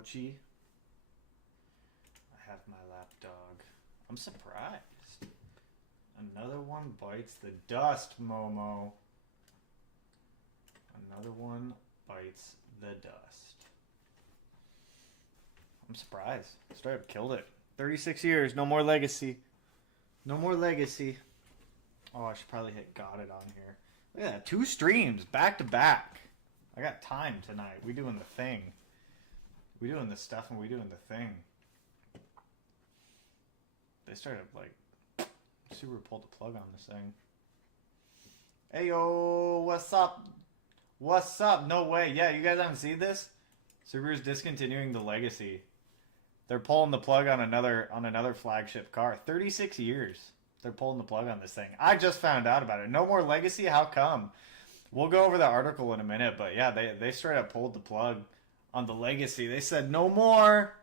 Mochi. I have my lapdog. I'm surprised. Another one bites the dust, Momo. Another one bites the dust. I'm surprised. Straight up killed it. 36 years, no more legacy. No more legacy. Oh, I should probably hit got it on here. Look at that. 2 streams back to back. I got time tonight. We doing the thing. We doing the stuff and we doing the thing. They started like Subaru pulled the plug on this thing. Hey yo, what's up? What's up? No way. Yeah, you guys haven't seen this? Subaru's discontinuing the Legacy. They're pulling the plug on another flagship car. 36 years. They're pulling the plug on this thing. I just found out about it. No more Legacy? How come? We'll go over the article in a minute, but yeah, they straight up pulled the plug on the Legacy. They said no more.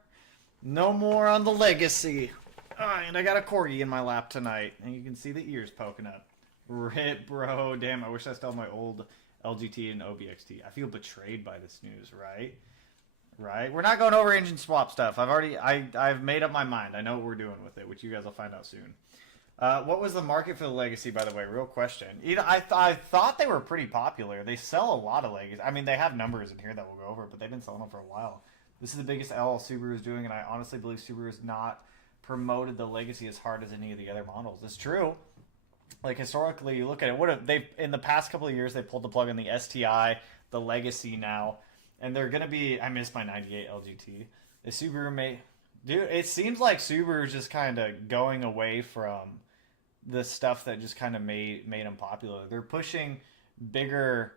No more on the Legacy. And I got a corgi in my lap tonight, and you can see the ears poking up. RIP, bro. Damn, I wish I still had my old LGT and OBXT. I feel betrayed by this news, right? Right? We're not going over engine swap stuff. I've made up my mind. I know what we're doing with it, which you guys will find out soon. What was the market for the Legacy, by the way? Real question. I thought they were pretty popular. They sell a lot of Legacy. I mean, they have numbers in here that we'll go over, but they've been selling them for a while. This is the biggest L Subaru is doing, and I honestly believe Subaru is not promoted the Legacy as hard as any of the other models. It's true. Like historically, you look at it. What have they in the past couple of years? They pulled the plug on the STI, the Legacy now, and they're gonna be. I miss my '98 LGT. The Subaru may, dude. It seems like Subaru is just kind of going away from the stuff that just kind of made them popular. They're pushing bigger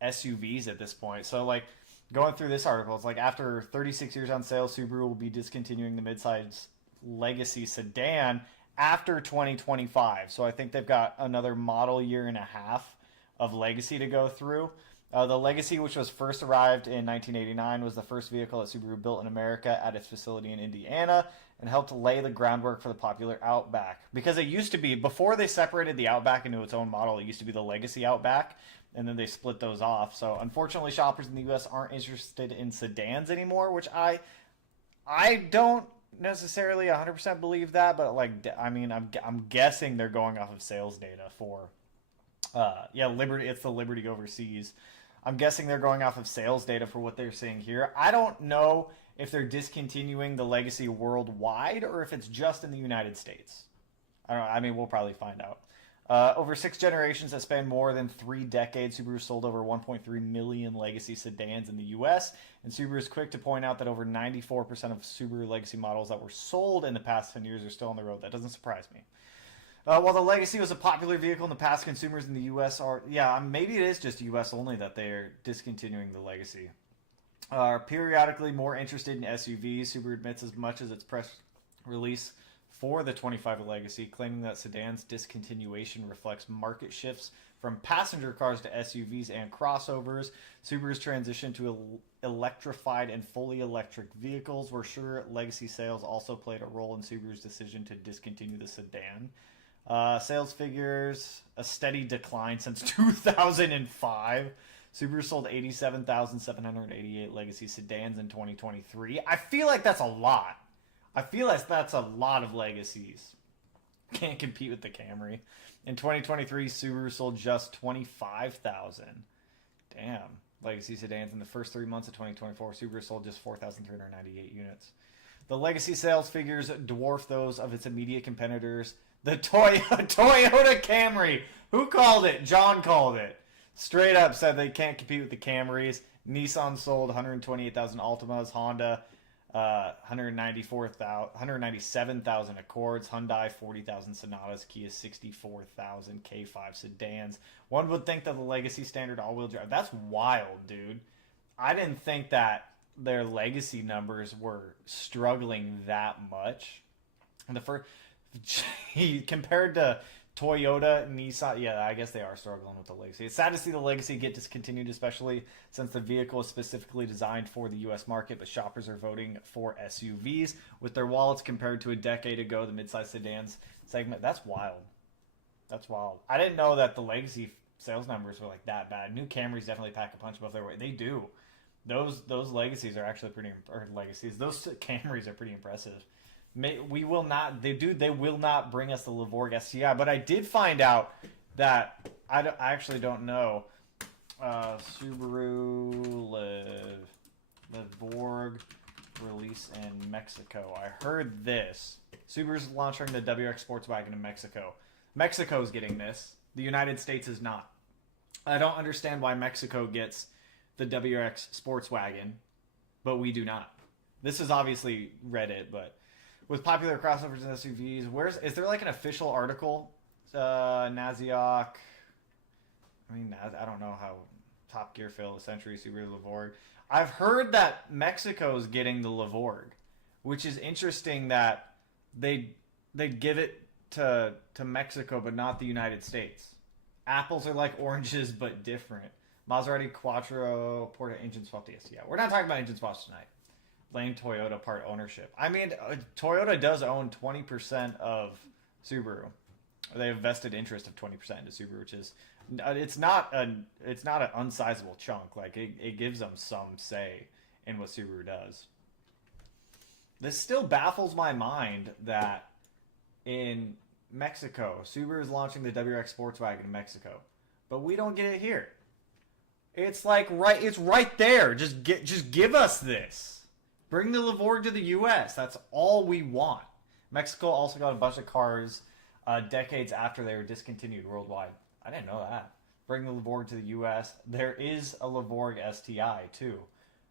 SUVs at this point. So like going through this article, it's like after 36 years on sale, Subaru will be discontinuing the midsize Legacy sedan after 2025. So I think they've got another model year and a half of Legacy to go through. The Legacy, which was first arrived in 1989, was the first vehicle that Subaru built in America at its facility in Indiana and helped lay the groundwork for the popular Outback. Because it used to be, before they separated the Outback into its own model, it used to be the Legacy Outback, and then they split those off. So unfortunately, shoppers in the U.S. aren't interested in sedans anymore, which I don't necessarily 100% believe that, but like, I mean, I'm guessing they're going off of sales data for, Liberty. It's the Liberty overseas. I'm guessing they're going off of sales data for what they're seeing here. I don't know if they're discontinuing the Legacy worldwide or if it's just in the United States. I don't know. I mean, we'll probably find out. Over 6 generations that span more than 3 decades, Subaru sold over 1.3 million Legacy sedans in the U.S., and Subaru is quick to point out that over 94% of Subaru Legacy models that were sold in the past 10 years are still on the road. That doesn't surprise me. While the Legacy was a popular vehicle in the past, consumers in the U.S. are, maybe it is just U.S. only that they're discontinuing the Legacy. Are periodically more interested in SUVs. Subaru admits as much as its press release for the 25 Legacy, claiming that sedan's discontinuation reflects market shifts from passenger cars to SUVs and crossovers. Subaru's transition to electrified and fully electric vehicles were sure Legacy sales also played a role in Subaru's decision to discontinue the sedan. Sales figures, a steady decline since 2005. Subaru sold 87,788 Legacy sedans in 2023. I feel like that's a lot. I feel like that's a lot of Legacies. Can't compete with the Camry. In 2023, Subaru sold just 25,000. Damn. Legacy sedans in the first 3 months of 2024, Subaru sold just 4,398 units. The Legacy sales figures dwarf those of its immediate competitors. The Toyota Camry. Who called it? John called it. Straight up said they can't compete with the Camrys. Nissan sold 128,000 Altimas. Honda 197,000 Accords, Hyundai 40,000 Sonatas, Kia 64,000 K5 sedans. One would think that the Legacy standard all-wheel drive. That's wild, dude. I didn't think that their Legacy numbers were struggling that much. And the first, compared to Toyota, Nissan, yeah, I guess they are struggling with the Legacy. It's sad to see the Legacy get discontinued, especially since the vehicle is specifically designed for the U.S. market, but shoppers are voting for SUVs with their wallets compared to a decade ago, the midsize sedans segment. That's wild. That's wild. I didn't know that the Legacy sales numbers were like that bad. New Camrys definitely pack a punch above their weight. They do. Those legacies are actually pretty or legacies. Those Camrys are pretty impressive. We will not. They will not bring us the Levorg STI. But I did find out that I actually don't know. Subaru Levorg release in Mexico. I heard this. Subaru's launching the WRX sports wagon in Mexico. Mexico's getting this. The United States is not. I don't understand why Mexico gets the WRX sports wagon, but we do not. This is obviously Reddit, but with popular crossovers and SUVs, is there like an official article? Naziok. I mean, I don't know how Top Gear failed the Century, Subaru Levorg. I've heard that Mexico's getting the Levorg, which is interesting that they give it to Mexico, but not the United States. Apples are like oranges, but different. Maserati Quattro Porta engine swap DS. Yeah, we're not talking about engine swaps tonight. Blame Toyota part ownership. I mean, Toyota does own 20% of Subaru. They have vested interest of 20% into Subaru, which is it's not an unsizable chunk. Like it gives them some say in what Subaru does. This still baffles my mind that in Mexico, Subaru is launching the WRX sports wagon in Mexico, but we don't get it here. It's like it's right there. Just give us this. Bring the Levorg to the U.S. That's all we want. Mexico also got a bunch of cars decades after they were discontinued worldwide. I didn't know that. Bring the Levorg to the U.S. There is a Levorg STI too.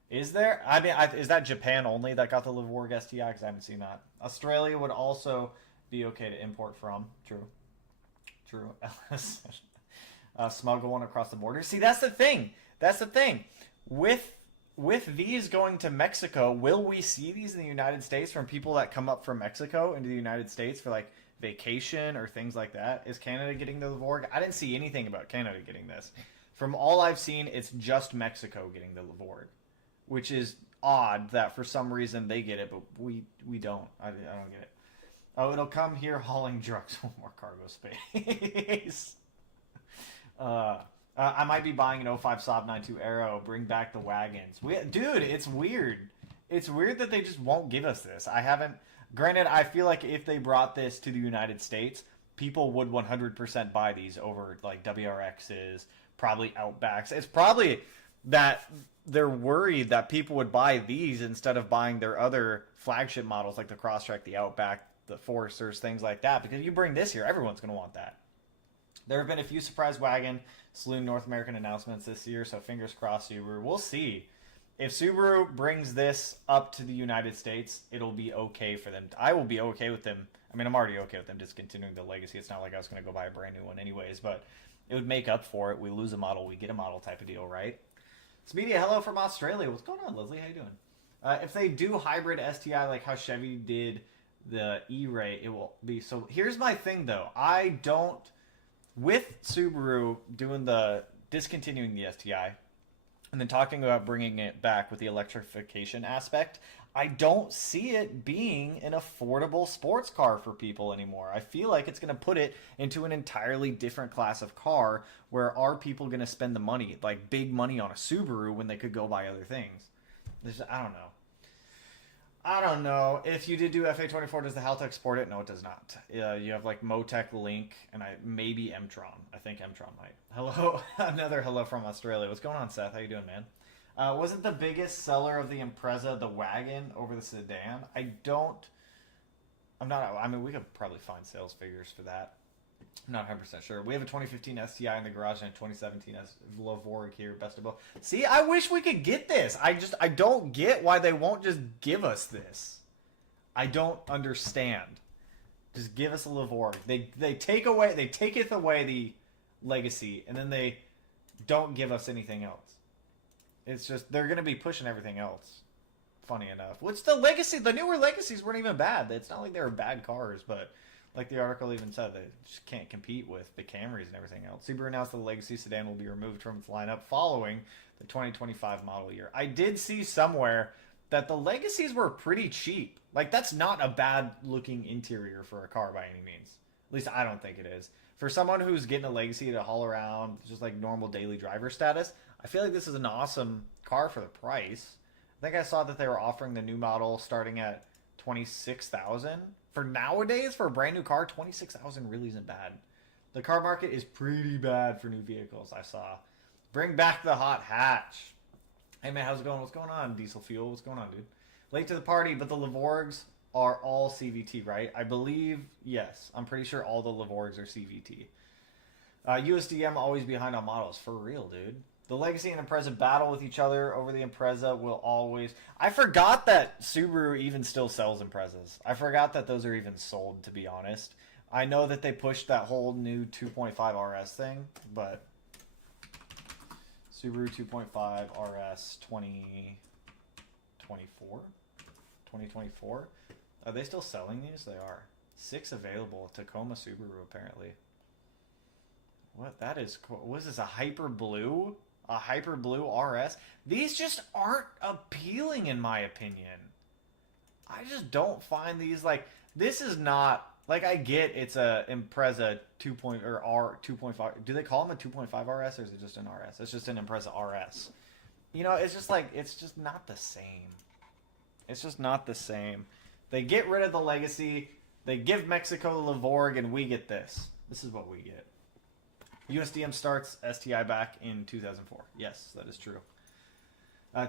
Is there? I mean, is that Japan only that got the Levorg STI? Because I haven't seen that. Australia would also be okay to import from. True. Smuggle one across the border. See, that's the thing. With these going to Mexico, will we see these in the United States from people that come up from Mexico into the United States for like vacation or things like that? Is Canada getting the Levorg? I didn't see anything about Canada getting this. From all I've seen, it's just Mexico getting the Levorg, which is odd that for some reason they get it, but we don't. I don't get it. Oh, it'll come here hauling drugs for more cargo space. I might be buying an 05 Saab 92 Aero. Bring back the wagons. Dude, it's weird. It's weird that they just won't give us this. Granted, I feel like if they brought this to the United States, people would 100% buy these over like WRXs, probably Outbacks. It's probably that they're worried that people would buy these instead of buying their other flagship models like the Crosstrek, the Outback, the Foresters, things like that. Because you bring this here, everyone's going to want that. There have been a few surprise wagon saloon North American announcements this year, so fingers crossed, Subaru. We'll see. If Subaru brings this up to the United States, it'll be okay for them. I will be okay with them. I mean, I'm already okay with them discontinuing the Legacy. It's not like I was going to go buy a brand new one anyways, but it would make up for it. We lose a model, we get a model type of deal, right? It's Media, hello from Australia. What's going on, Leslie? How you doing? If they do hybrid STI like how Chevy did the E-Ray, it will be. So here's my thing, though. I don't... With Subaru doing discontinuing the STI and then talking about bringing it back with the electrification aspect, I don't see it being an affordable sports car for people anymore. I feel like it's going to put it into an entirely different class of car where are people going to spend the money, like big money on a Subaru when they could go buy other things. I don't know. If you did do FA24, does the Haltech support it? No, it does not. You have like Motec, Link, and maybe Mtron. I think Mtron might. Hello, another hello from Australia. What's going on, Seth? How you doing, man? Wasn't the biggest seller of the Impreza the wagon over the sedan? I mean, we could probably find sales figures for that. I'm not 100% sure. We have a 2015 STI in the garage and a 2017 Levorg here. Best of both. See, I wish we could get this. I don't get why they won't just give us this. I don't understand. Just give us a Levorg. They take away the Legacy, and then they don't give us anything else. It's just they're going to be pushing everything else. Funny enough, which the newer Legacies weren't even bad. It's not like they were bad cars, but. Like the article even said, they just can't compete with the Camrys and everything else. Subaru announced the Legacy sedan will be removed from its lineup following the 2025 model year. I did see somewhere that the Legacies were pretty cheap. Like, that's not a bad-looking interior for a car by any means. At least I don't think it is. For someone who's getting a Legacy to haul around, just like normal daily driver status, I feel like this is an awesome car for the price. I think I saw that they were offering the new model starting at 26,000 for nowadays for a brand new car. 26,000 really isn't bad. The car market is pretty bad for new vehicles. I saw. Bring back the hot hatch. Hey man, how's it going? What's going on? Diesel fuel. What's going on, dude? Late to the party, but the Lavorgs are all CVT, right? I believe yes. I'm pretty sure all the Lavorgs are CVT. USDM always behind on models. For real, dude. The Legacy and Impreza battle with each other over the Impreza will always... I forgot that Subaru even still sells Imprezas. I forgot that those are even sold, to be honest. I know that they pushed that whole new 2.5 RS thing, but... Subaru 2.5 RS 2024? 2024? Are they still selling these? They are. 6 available. Tacoma Subaru, apparently. What? That is cool. What is this? A Hyper Blue? A Hyper Blue RS? These just aren't appealing in my opinion. I just don't find these like... This is not... Like, I get it's a Impreza 2. Or R 2.5. Do they call them a 2.5 RS or is it just an RS? It's just an Impreza RS. You know, it's just like... It's just not the same. It's just not the same. They get rid of the Legacy. They give Mexico the Lavorg and we get this. This is what we get. USDM starts STI back in 2004. Yes, that is true.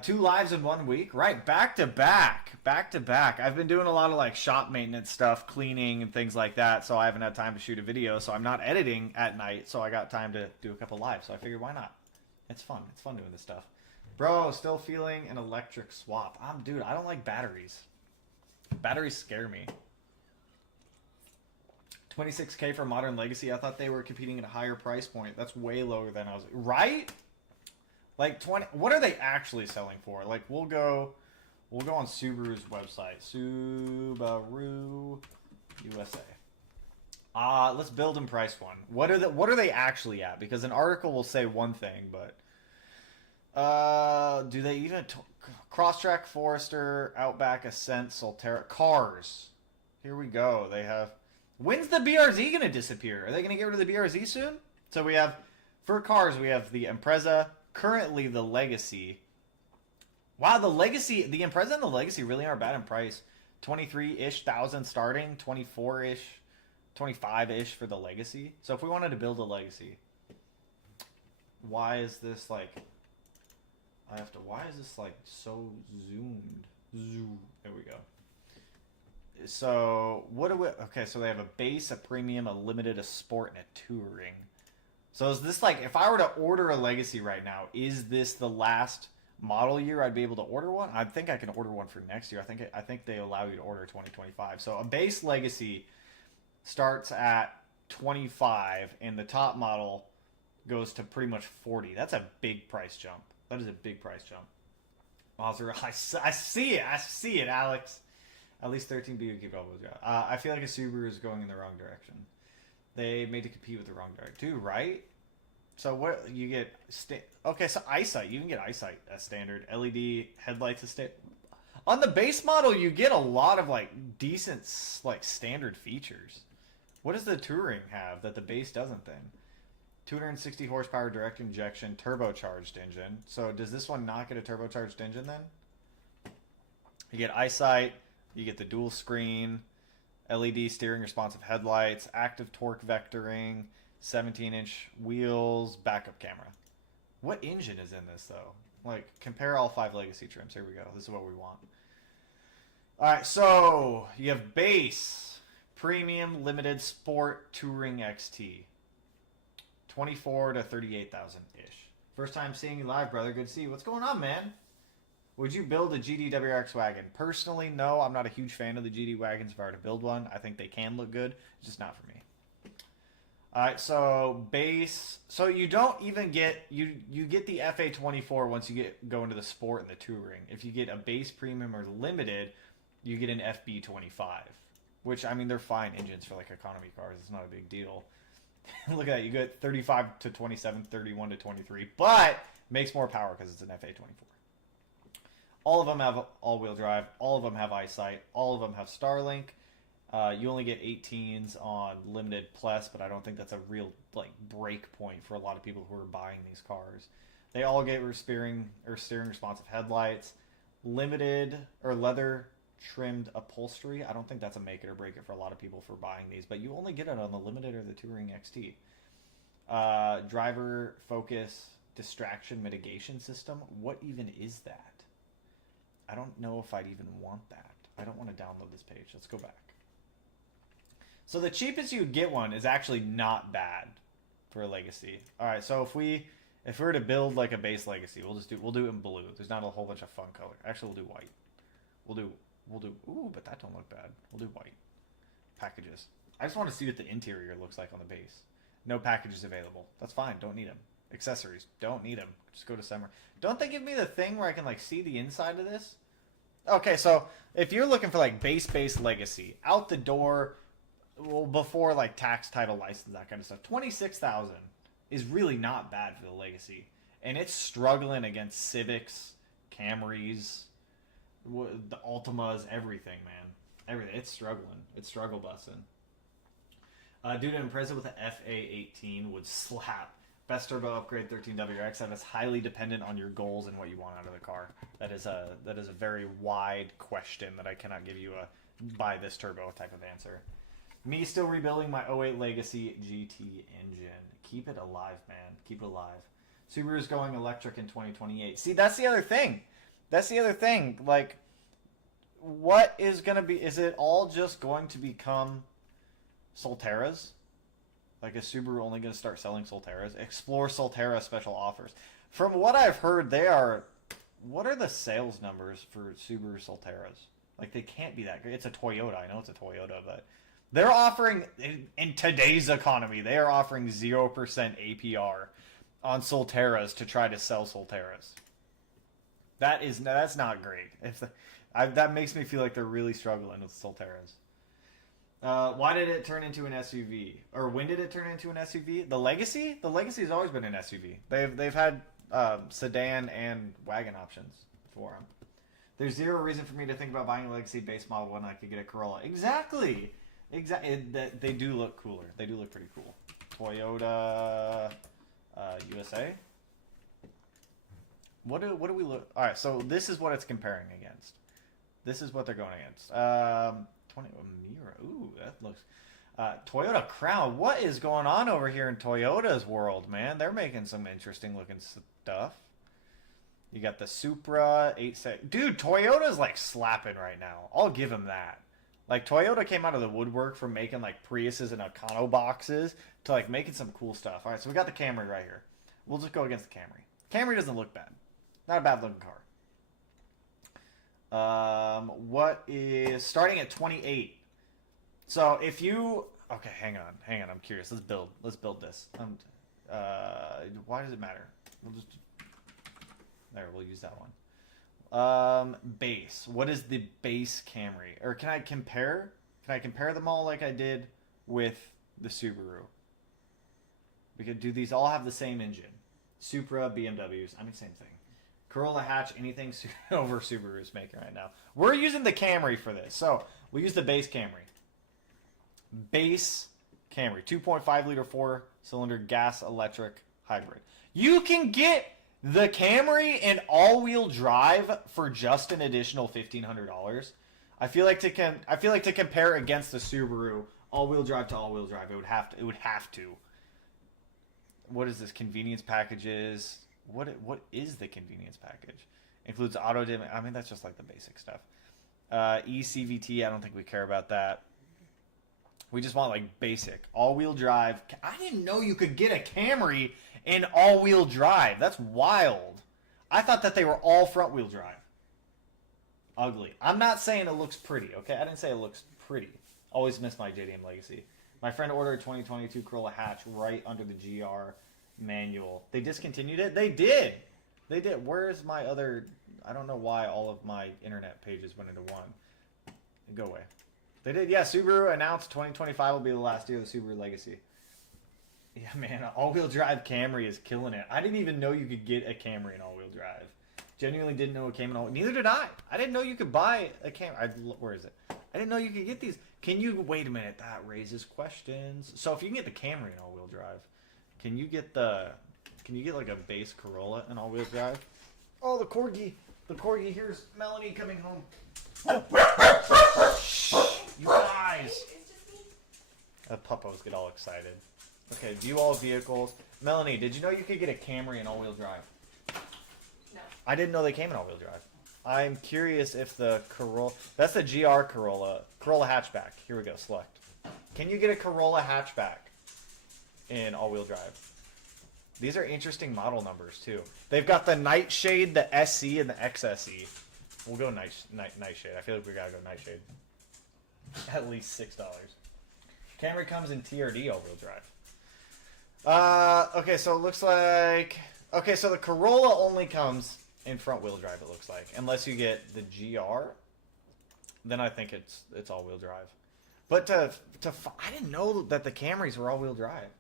2 lives in 1 week. Right, back to back. Back to back. I've been doing a lot of like shop maintenance stuff, cleaning and things like that, so I haven't had time to shoot a video, so I'm not editing at night, so I got time to do a couple lives, so I figured why not? It's fun. It's fun doing this stuff. Bro, still feeling an electric swap. Dude, I don't like batteries. Batteries scare me. 26K for Modern Legacy. I thought they were competing at a higher price point. That's way lower than I was. Right? Like 20. What are they actually selling for? Like we'll go on Subaru's website. Subaru USA. Let's build and price one. What are they actually at? Because an article will say one thing, but do they even Crosstrack, Forester, Outback, Ascent, Solterra cars? Here we go. They have. When's the BRZ going to disappear? Are they going to get rid of the BRZ soon? So we have, for cars, we have the Impreza, currently the Legacy. Wow, the Impreza and the Legacy really aren't bad in price. 23-ish thousand starting, 24-ish, 25-ish for the Legacy. So if we wanted to build a Legacy, why is this like, why is this like so zoomed? There we go. So, what do we... Okay, so they have a base, a premium, a limited, a sport, and a touring. So is this like... If I were to order a Legacy right now, is this the last model year I'd be able to order one? I think I can order one for next year. I think they allow you to order 2025. So a base Legacy starts at 25, and the top model goes to pretty much 40. That's a big price jump. That is a big price jump. Mazda, I see it. I see it, Alex. At least 13 BU keep all those. I feel like a Subaru is going in the wrong direction. They made to compete with the wrong direction, too, right? So what you get? Okay, so eyesight. You can get eyesight as standard. LED headlights as standard. On the base model, you get a lot of like decent like standard features. What does the touring have that the base doesn't then? 260 horsepower direct injection turbocharged engine. So does this one not get a turbocharged engine then? You get eyesight. You get the dual screen, LED steering responsive headlights, active torque vectoring, 17-inch wheels, backup camera. What engine is in this, though? Like, compare all 5 Legacy trims. Here we go. This is what we want. All right, so you have base, premium, limited, sport, touring, XT. 24 to 38,000-ish. First time seeing you live, brother. Good to see you. What's going on, man? Would you build a GD WRX wagon? Personally, no. I'm not a huge fan of the GD wagons. If I were to build one, I think they can look good. It's just not for me. All right, so base. So you don't even get you get the FA24 once you go into the sport and the touring. If you get a base, premium, or limited, you get an FB25, which I mean they're fine engines for like economy cars. It's not a big deal. Look at that. You get 35 to 27, 31 to 23, but makes more power because it's an FA24. All of them have all-wheel drive. All of them have eyesight. All of them have Starlink. You only get 18s on limited plus, but I don't think that's a real like break point for a lot of people who are buying these cars. They all get steering responsive headlights, limited or leather trimmed upholstery. I don't think that's a make it or break it for a lot of people for buying these, but you only get it on the Limited or the Touring XT. Driver focus distraction mitigation system. What even is that? I don't know if I'd even want that. I don't want to download this page. Let's go back. So the cheapest you would get one is actually not bad for a Legacy. All right, so if we were to build like a base Legacy, we'll do it in blue. There's not a whole bunch of fun color. Actually, we'll do white. We'll do. Ooh, but that don't look bad. We'll do white. Packages. I just want to see what the interior looks like on the base. No packages available. That's fine. Don't need them. Accessories. Don't need them. Just go to summer. Don't they give me the thing where I can like see the inside of this? Okay, so if you're looking for like base Legacy, out the door, well, before like tax, title, license, that kind of stuff, 26,000 is really not bad for the Legacy, and it's struggling against Civics, Camrys, the Altimas, everything, man. Everything. It's struggling. It's struggle busting. Dude in prison with an FA18 would slap. Best turbo upgrade 13WX. That is highly dependent on your goals and what you want out of the car. That is a very wide question that I cannot give you a buy this turbo type of answer. Me still rebuilding my '08 Legacy GT engine. Keep it alive, man. Keep it alive. Subaru's going electric in 2028. See, that's the other thing. That's the other thing. Like, what is going to be... Is it all just going to become Solterras? Like, is Subaru only going to start selling Solterras? Explore Solterra special offers. From what I've heard, they are... What are the sales numbers for Subaru Solterras? Like, they can't be that great. It's a Toyota. I know it's a Toyota, but... They're offering... In today's economy, they are offering 0% APR on Solterras to try to sell Solterras. That's not great. That makes me feel like they're really struggling with Solterras. Why did it turn into an SUV? Or when did it turn into an SUV? The Legacy? The Legacy has always been an SUV. They've had sedan and wagon options for them. There's zero reason for me to think about buying a Legacy base model when I could get a Corolla. Exactly. They do look cooler. They do look pretty cool. Toyota USA. What do we look? All right, so this is what it's comparing against. This is what they're going against. 20 Mira. Ooh, that looks. Toyota Crown. What is going on over here in Toyota's world, man? They're making some interesting looking stuff. You got the Supra 8. Dude, Toyota's like slapping right now. I'll give them that. Like, Toyota came out of the woodwork from making like Priuses and Econo boxes to like making some cool stuff. All right, so we got the Camry right here. We'll just go against the Camry. Camry doesn't look bad. Not a bad looking car. What is starting at 28? So if you okay, hang on. I'm curious. Let's build this. Why does it matter? We'll use that one. Base. What is the base Camry? Or can I compare? Can I compare them all like I did with the Subaru? Because do these all have the same engine? Supra, BMWs. I mean, same thing. Corolla hatch, anything over Subaru's making right now. We're using the Camry for this. So, we'll use the base Camry. Base Camry. 2.5 liter 4-cylinder gas electric hybrid. You can get the Camry in all-wheel drive for just an additional $1,500. I feel like to compare against the Subaru all-wheel drive to all-wheel drive, it would have to. What is this? Convenience packages. What is the convenience package? Includes auto dim. I mean, that's just like the basic stuff. ECVT. I don't think we care about that. We just want like basic all-wheel drive. I didn't know you could get a Camry in all-wheel drive. That's wild. I thought that they were all front-wheel drive. Ugly. I'm not saying it looks pretty. Okay, I didn't say it looks pretty. Always miss my JDM Legacy. My friend ordered a 2022 Corolla hatch right under the GR manual. They discontinued it? They did! They did. Where's my other... I don't know why all of my internet pages went into one. Go away. They did. Yeah, Subaru announced 2025 will be the last year of the Subaru Legacy. Yeah, man, all-wheel drive Camry is killing it. I didn't even know you could get a Camry in all-wheel drive. Genuinely didn't know it came in all... Neither did I. I didn't know you could buy a Camry. Where is it? I didn't know you could get these. Can you... Wait a minute. That raises questions. So if you can get the Camry in all-wheel drive, can you get the Can you get like a base Corolla and all-wheel drive? Oh, the corgi. The corgi. Here's Melanie coming home. Shh, you guys. Puppos get all excited. Okay, view all vehicles. Melanie, did you know you could get a Camry in all-wheel drive? No. I didn't know they came in all-wheel drive. I'm curious if the Corolla... That's the GR Corolla. Corolla hatchback. Here we go. Select. Can you get a Corolla hatchback in all-wheel drive? These are interesting model numbers, too. They've got the Nightshade, the SC, and the XSE. We'll go Nightshade. I feel like we gotta go Nightshade. At least $6. Camry comes in TRD all-wheel drive. Okay, so it looks like... Okay, so the Corolla only comes in front-wheel drive, it looks like. Unless you get the GR, then I think it's all-wheel drive. But I didn't know that the Camrys were all-wheel drive.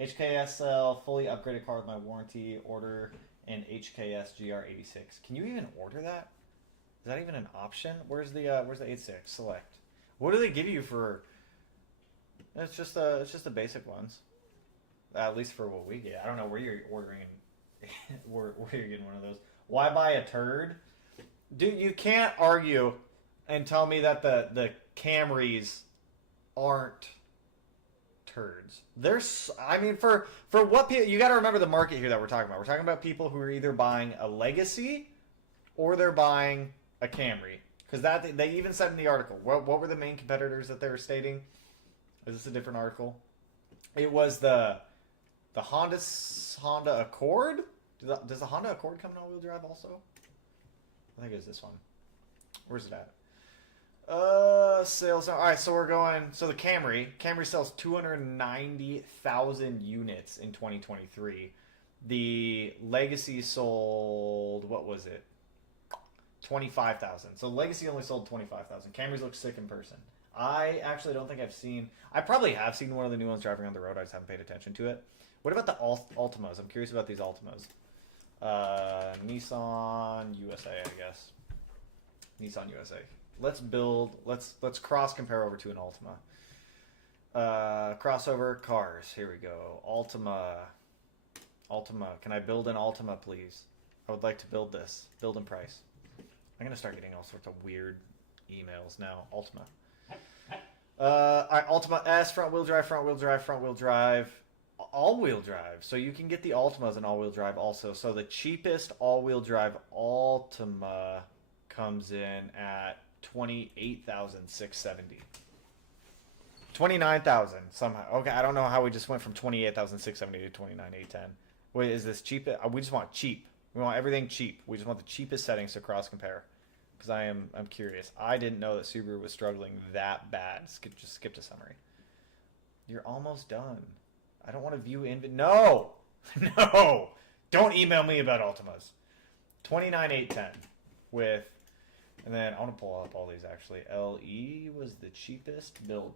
HKSL, fully upgraded car with my warranty, order an HKS GR86. Can you even order that? Is that even an option? Where's the 86? Select. What do they give you for... It's just the basic ones. At least for what we get. I don't know where you're ordering where you're getting one of those. Why buy a turd? Dude, you can't argue and tell me that the Camrys aren't turds. I mean, for what people, you got to remember the market here that we're talking about. We're talking about people who are either buying a Legacy or they're buying a Camry. Because they even said in the article, what were the main competitors that they were stating? Is this a different article? It was the Honda Accord. Does the Honda Accord come in all-wheel drive also? I think it's this one. Where's it at? Sales. All right, so we're going. So the Camry sells 290,000 units in 2023. The Legacy sold, what was it? 25,000. So Legacy only sold 25,000. Camrys look sick in person. I actually don't think I've seen... I probably have seen one of the new ones driving on the road. I just haven't paid attention to it. What about the Altimas? I'm curious about these Altimas. Nissan USA, I guess. Nissan USA. Let's cross compare over to an Altima. Crossover cars. Here we go. Altima. Can I build an Altima, please? I would like to build this. Build and price. I'm gonna start getting all sorts of weird emails now. Altima. Alright, Altima S, front-wheel drive, all-wheel drive. So you can get the Altimas in all-wheel drive also. So the cheapest all-wheel drive Altima comes in at $28,670. 29,000 somehow. Okay, I don't know how we just went from 28,670 to 29,810. Wait, is this cheap? We just want cheap. We want everything cheap. We just want the cheapest settings to cross compare. Because I'm curious. I didn't know that Subaru was struggling that bad. Just skip to summary. You're almost done. I don't want to view No! No! Don't email me about Altimas. 29,810 with... And then I want to pull up all these actually. LE was the cheapest build.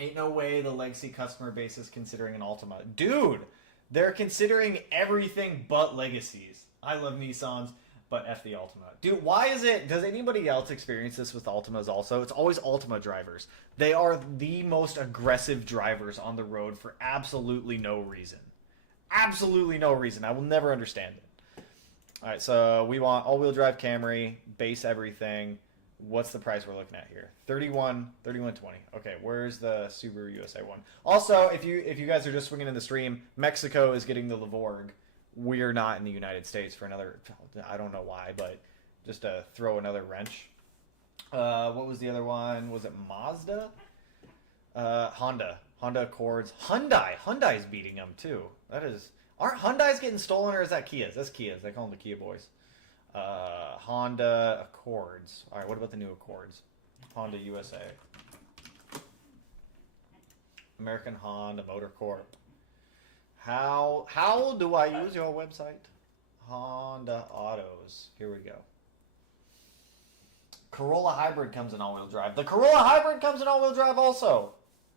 Ain't no way the Legacy customer base is considering an Altima. Dude! They're considering everything but Legacies. I love Nissans, but F the Altima. Dude, why is it... Does anybody else experience this with Altimas also? It's always Altima drivers. They are the most aggressive drivers on the road for absolutely no reason. Absolutely no reason. I will never understand it. Alright, so we want all-wheel drive Camry, base everything. What's the price we're looking at here? $31.20. Okay, where's the Subaru USA one? Also, if you guys are just swinging in the stream, Mexico is getting the Levorg. We're not in the United States for another... I don't know why, but just to throw another wrench. What was the other one? Was it Mazda? Honda Accords. Hyundai's beating them, too. That is... Aren't Hyundai's getting stolen, or is that Kia's? That's Kia's. They call them the Kia boys. Honda Accords. All right, what about the new Accords? Honda USA. American Honda Motor Corp. How do I use your website? Honda Autos. Here we go. Corolla Hybrid comes in all-wheel drive. The Corolla Hybrid comes in all-wheel drive also.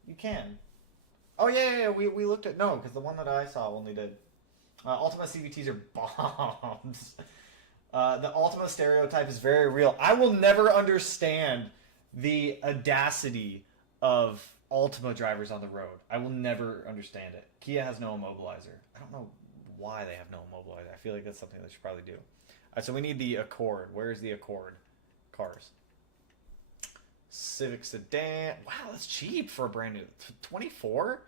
You can. Oh, yeah. We looked at... No, because the one that I saw only did... Altima CVTs are bombs. The Altima stereotype is very real. I will never understand the audacity of Altima drivers on the road. I will never understand it. Kia has no immobilizer. I don't know why they have no immobilizer. I feel like that's something they should probably do. All right, so we need the Accord. Where's the Accord? Cars. Civic Sedan. Wow, that's cheap for a brand new. 24?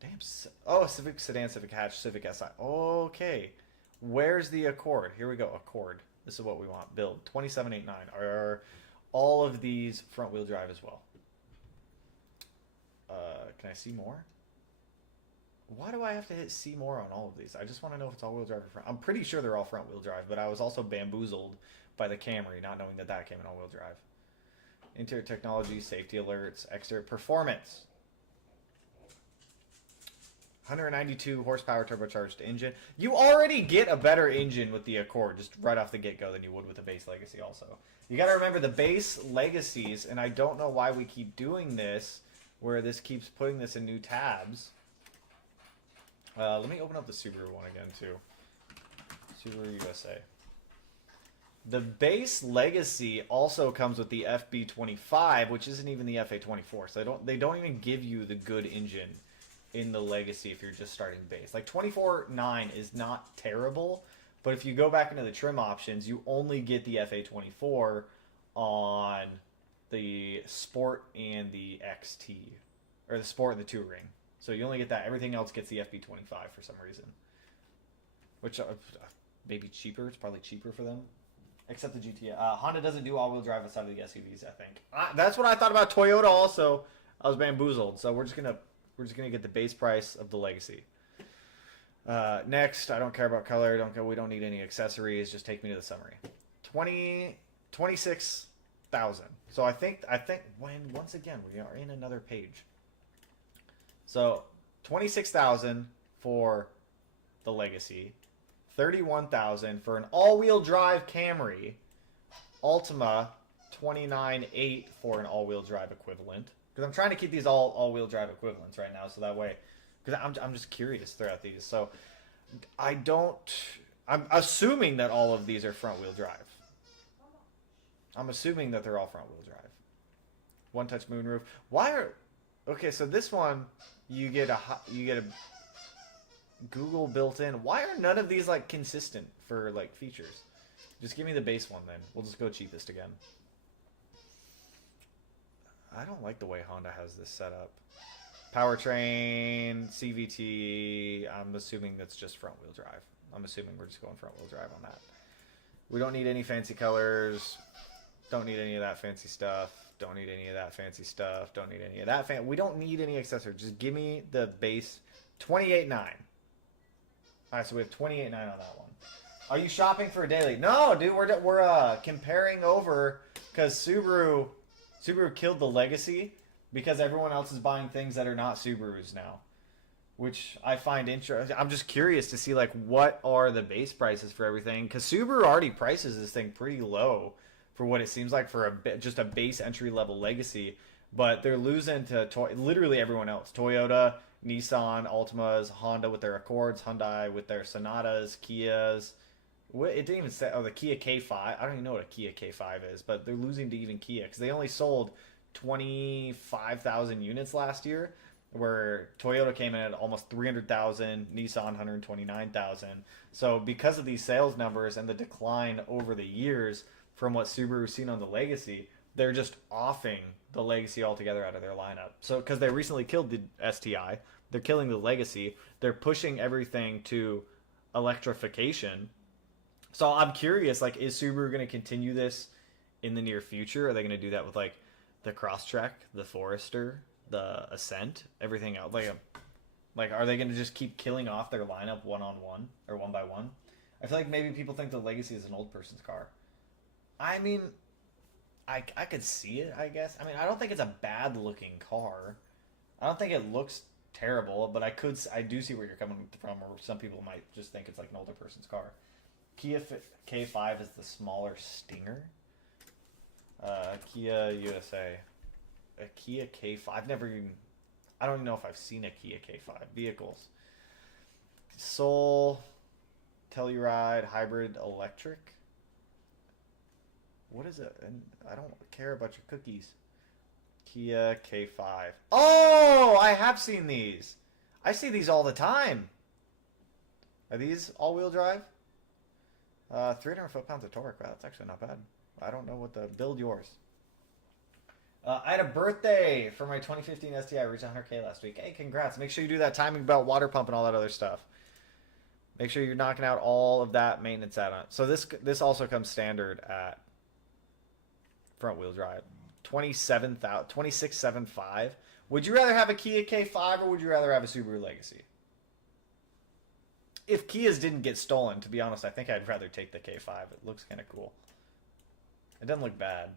Damn. Oh, Civic Sedan, Civic Hatch, Civic SI. Okay. Where's the Accord? Here we go. Accord. This is what we want. Build. 2789. Are all of these front wheel drive as well? Can I see more? Why do I have to hit see more on all of these? I just want to know if it's all wheel drive or front. I'm pretty sure they're all front wheel drive, but I was also bamboozled by the Camry, not knowing that that came in all wheel drive. Interior technology, safety alerts, exterior performance. 192 horsepower turbocharged engine. You already get a better engine with the Accord just right off the get-go than you would with the base Legacy also. You got to remember the base Legacies, and I don't know why we keep doing this, where this keeps putting this in new tabs. Let me open up the Subaru one again, too. Subaru USA. The base Legacy also comes with the FB25, which isn't even the FA24. So they don't even give you the good engine in the Legacy if you're just starting base. Like 24.9 is not terrible, but if you go back into the trim options, you only get the FA24 on the Sport and the XT, or the Sport and the Touring. So you only get that. Everything else gets the FB25 for some reason, which maybe cheaper. It's probably cheaper for them. Except the GTA. Honda doesn't do all-wheel drive outside of the SUVs, I think. That's what I thought about Toyota also. I was bamboozled. So we're just gonna get the base price of the Legacy. Next, I don't care about color. We don't need any accessories. Just take me to the summary. 26,000. So I think once again we are in another page. So 26,000 for the Legacy. 31,000 for an all-wheel drive Camry. Altima, 29,800 for an all-wheel drive equivalent. Because I'm trying to keep these all-wheel drive equivalents right now, so that way, because I'm just curious throughout these. So I'm assuming that all of these are front-wheel drive. I'm assuming that they're all front-wheel drive. One-touch moonroof. Okay, so this one you get a Google built in. Why are none of these like consistent for like features? Just give me the base one then. We'll just go cheapest again. I don't like the way Honda has this set up. Powertrain, CVT. I'm assuming that's just front wheel drive. I'm assuming we're just going front wheel drive on that. We don't need any fancy colors. Don't need any of that fancy stuff. Don't need any of that fancy stuff. Don't need any of that we don't need any accessories. Just give me the base 28,900. All right, so we have 28.9 on that one. Are you shopping for a daily? No, dude, we're comparing over because Subaru killed the Legacy because everyone else is buying things that are not Subarus now, which I find interesting. I'm just curious to see like what are the base prices for everything because Subaru already prices this thing pretty low for what it seems like for just a base entry level Legacy, but they're losing to literally everyone else. Toyota, Nissan, Altimas, Honda with their Accords, Hyundai with their Sonatas, Kias. It didn't even say, the Kia K5. I don't even know what a Kia K5 is, but they're losing to even Kia because they only sold 25,000 units last year, where Toyota came in at almost 300,000, Nissan 129,000. So because of these sales numbers and the decline over the years from what Subaru's seen on the Legacy, they're just offing the Legacy altogether out of their lineup. So because they recently killed the STI, they're killing the Legacy. They're pushing everything to electrification. So I'm curious, like, is Subaru going to continue this in the near future? Are they going to do that with like the Crosstrek, the Forester, the Ascent, everything else? Like, are they going to just keep killing off their lineup one-on-one or one by one? I feel like maybe people think the Legacy is an old person's car. I mean, I could see it, I guess. I mean, I don't think it's a bad-looking car. I don't think it looks terrible, but I do see where you're coming from, or some people might just think it's like an older person's car. Kia K5 is the smaller Stinger. Kia USA. A Kia K5. I don't even know if I've seen a Kia K5. Vehicles. Soul. Telluride. Hybrid electric. What is it? And I don't care about your cookies. Kia K5. Oh, I have seen these. I see these all the time. Are these all-wheel drive? 300 foot-pounds of torque. Wow, that's actually not bad. I don't know what the... Build yours. I had a birthday for my 2015 STI. I reached 100K last week. Hey, congrats. Make sure you do that timing belt, water pump, and all that other stuff. Make sure you're knocking out all of that maintenance add-on. So this also comes standard at front-wheel drive. 26,750. Would you rather have a Kia K5 or would you rather have a Subaru Legacy? If Kias didn't get stolen, to be honest, I think I'd rather take the K5. It looks kind of cool. It doesn't look bad.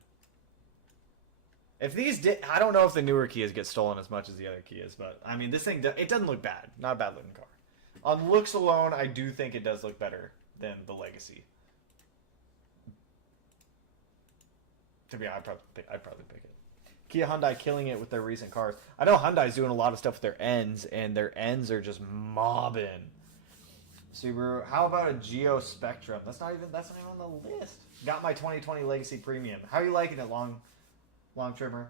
If these did, I don't know if the newer Kias get stolen as much as the other Kias, but I mean, this thing, it doesn't look bad. Not a bad looking car. On looks alone, I do think it does look better than the Legacy. To be honest, I'd probably pick it. Kia Hyundai killing it with their recent cars. I know Hyundai's doing a lot of stuff with their ends, and their ends are just mobbing. Subaru, how about a Geo Spectrum? That's not even on the list. Got my 2020 Legacy Premium. How are you liking it, long trimmer?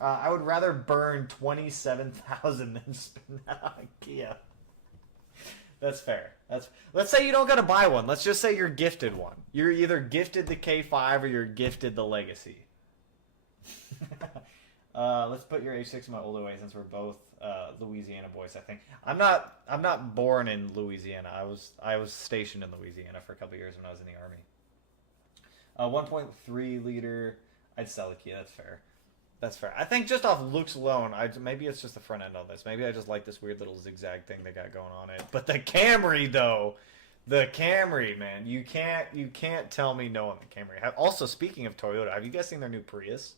I would rather burn 27,000 than spend that on Kia. That's fair. Let's say you don't gotta buy one. Let's just say you're gifted one. You're either gifted the K5 or you're gifted the Legacy. Let's put your H6 in my older way since we're both Louisiana boys. I think I'm not born in Louisiana. I was stationed in Louisiana for a couple years when I was in the army. 1.3 liter. I'd sell the Kia. That's fair. That's fair. I think just off looks alone, maybe it's just the front end on this. Maybe I just like this weird little zigzag thing they got going on it. But the Camry though, the Camry, man, you can't tell me no on the Camry. Also, speaking of Toyota, have you guys seen their new Prius?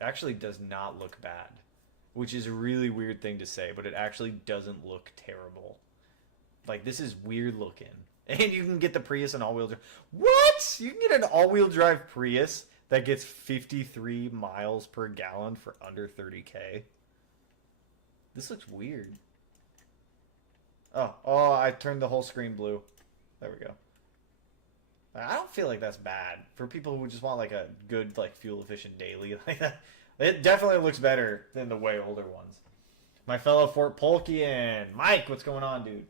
It actually does not look bad, which is a really weird thing to say, but it actually doesn't look terrible. Like, this is weird looking. And you can get the Prius in all-wheel drive. What? You can get an all-wheel drive Prius that gets 53 miles per gallon for under 30K. This looks weird. Oh, I turned the whole screen blue. There we go. I don't feel like that's bad for people who just want like a good like fuel efficient daily like that. It definitely looks better than the way older ones. My fellow Fort Polkian, Mike, what's going on, dude?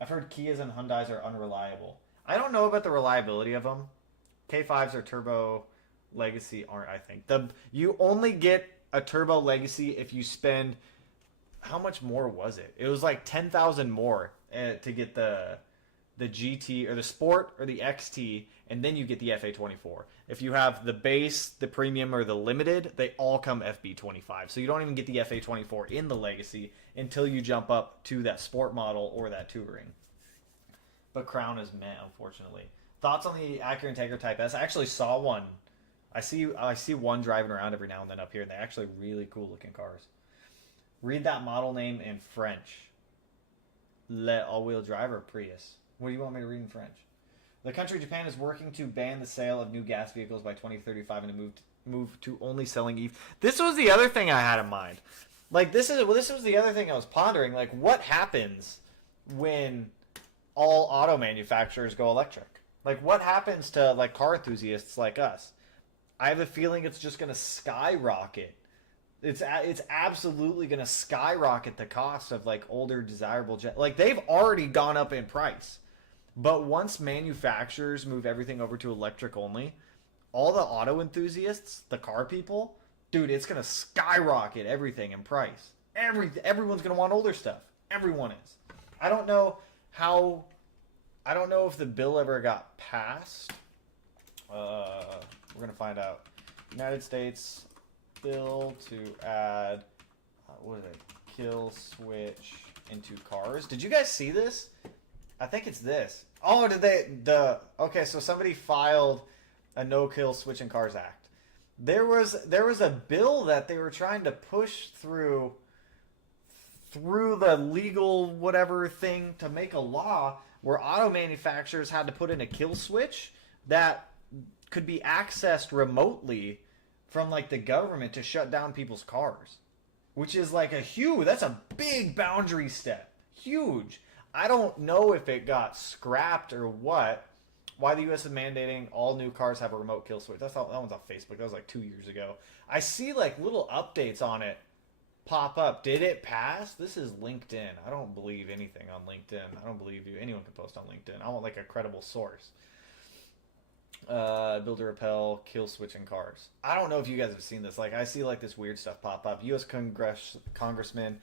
I've heard Kias and Hyundais are unreliable. I don't know about the reliability of them. K5s or turbo Legacy aren't. I think you only get a turbo Legacy if you spend. How much more was it? It was like 10,000 more to get the GT or the Sport or the XT, and then you get the FA24. If you have the base, the premium, or the limited, they all come FB25. So you don't even get the FA24 in the Legacy until you jump up to that Sport model or that Touring. But Crown is meh, unfortunately. Thoughts on the Acura Integra Type S? I actually saw one. I see one driving around every now and then up here, and they're actually really cool looking cars. Read that model name in French. Le all-wheel drive or Prius? What do you want me to read in French? The country of Japan is working to ban the sale of new gas vehicles by 2035 and to move to only selling EV. This was the other thing I had in mind. Like this was the other thing I was pondering. Like, what happens when all auto manufacturers go electric? Like, what happens to like car enthusiasts like us? I have a feeling it's just going to skyrocket. It's absolutely going to skyrocket the cost of like older desirable like they've already gone up in price. But once manufacturers move everything over to electric only, all the auto enthusiasts, the car people, dude, it's going to skyrocket everything in price. Everyone's going to want older stuff. Everyone is. I don't know if the bill ever got passed. We're going to find out. United States bill to add, what is it? Kill switch into cars. Did you guys see this? I think it's this. Oh, okay, so somebody filed a no-kill switch in cars act. There was a bill that they were trying to push through the legal whatever thing to make a law where auto manufacturers had to put in a kill switch that could be accessed remotely from like the government to shut down people's cars, which is like that's a big boundary step. Huge. I don't know if it got scrapped or what. Why the U.S. is mandating all new cars have a remote kill switch. That one's on Facebook. That was like 2 years ago. I see like little updates on it pop up. Did it pass? This is LinkedIn. I don't believe anything on LinkedIn. I don't believe you. Anyone can post on LinkedIn. I want like a credible source. Build a repel, kill switching cars. I don't know if you guys have seen this. Like I see like this weird stuff pop up. U.S. Congressman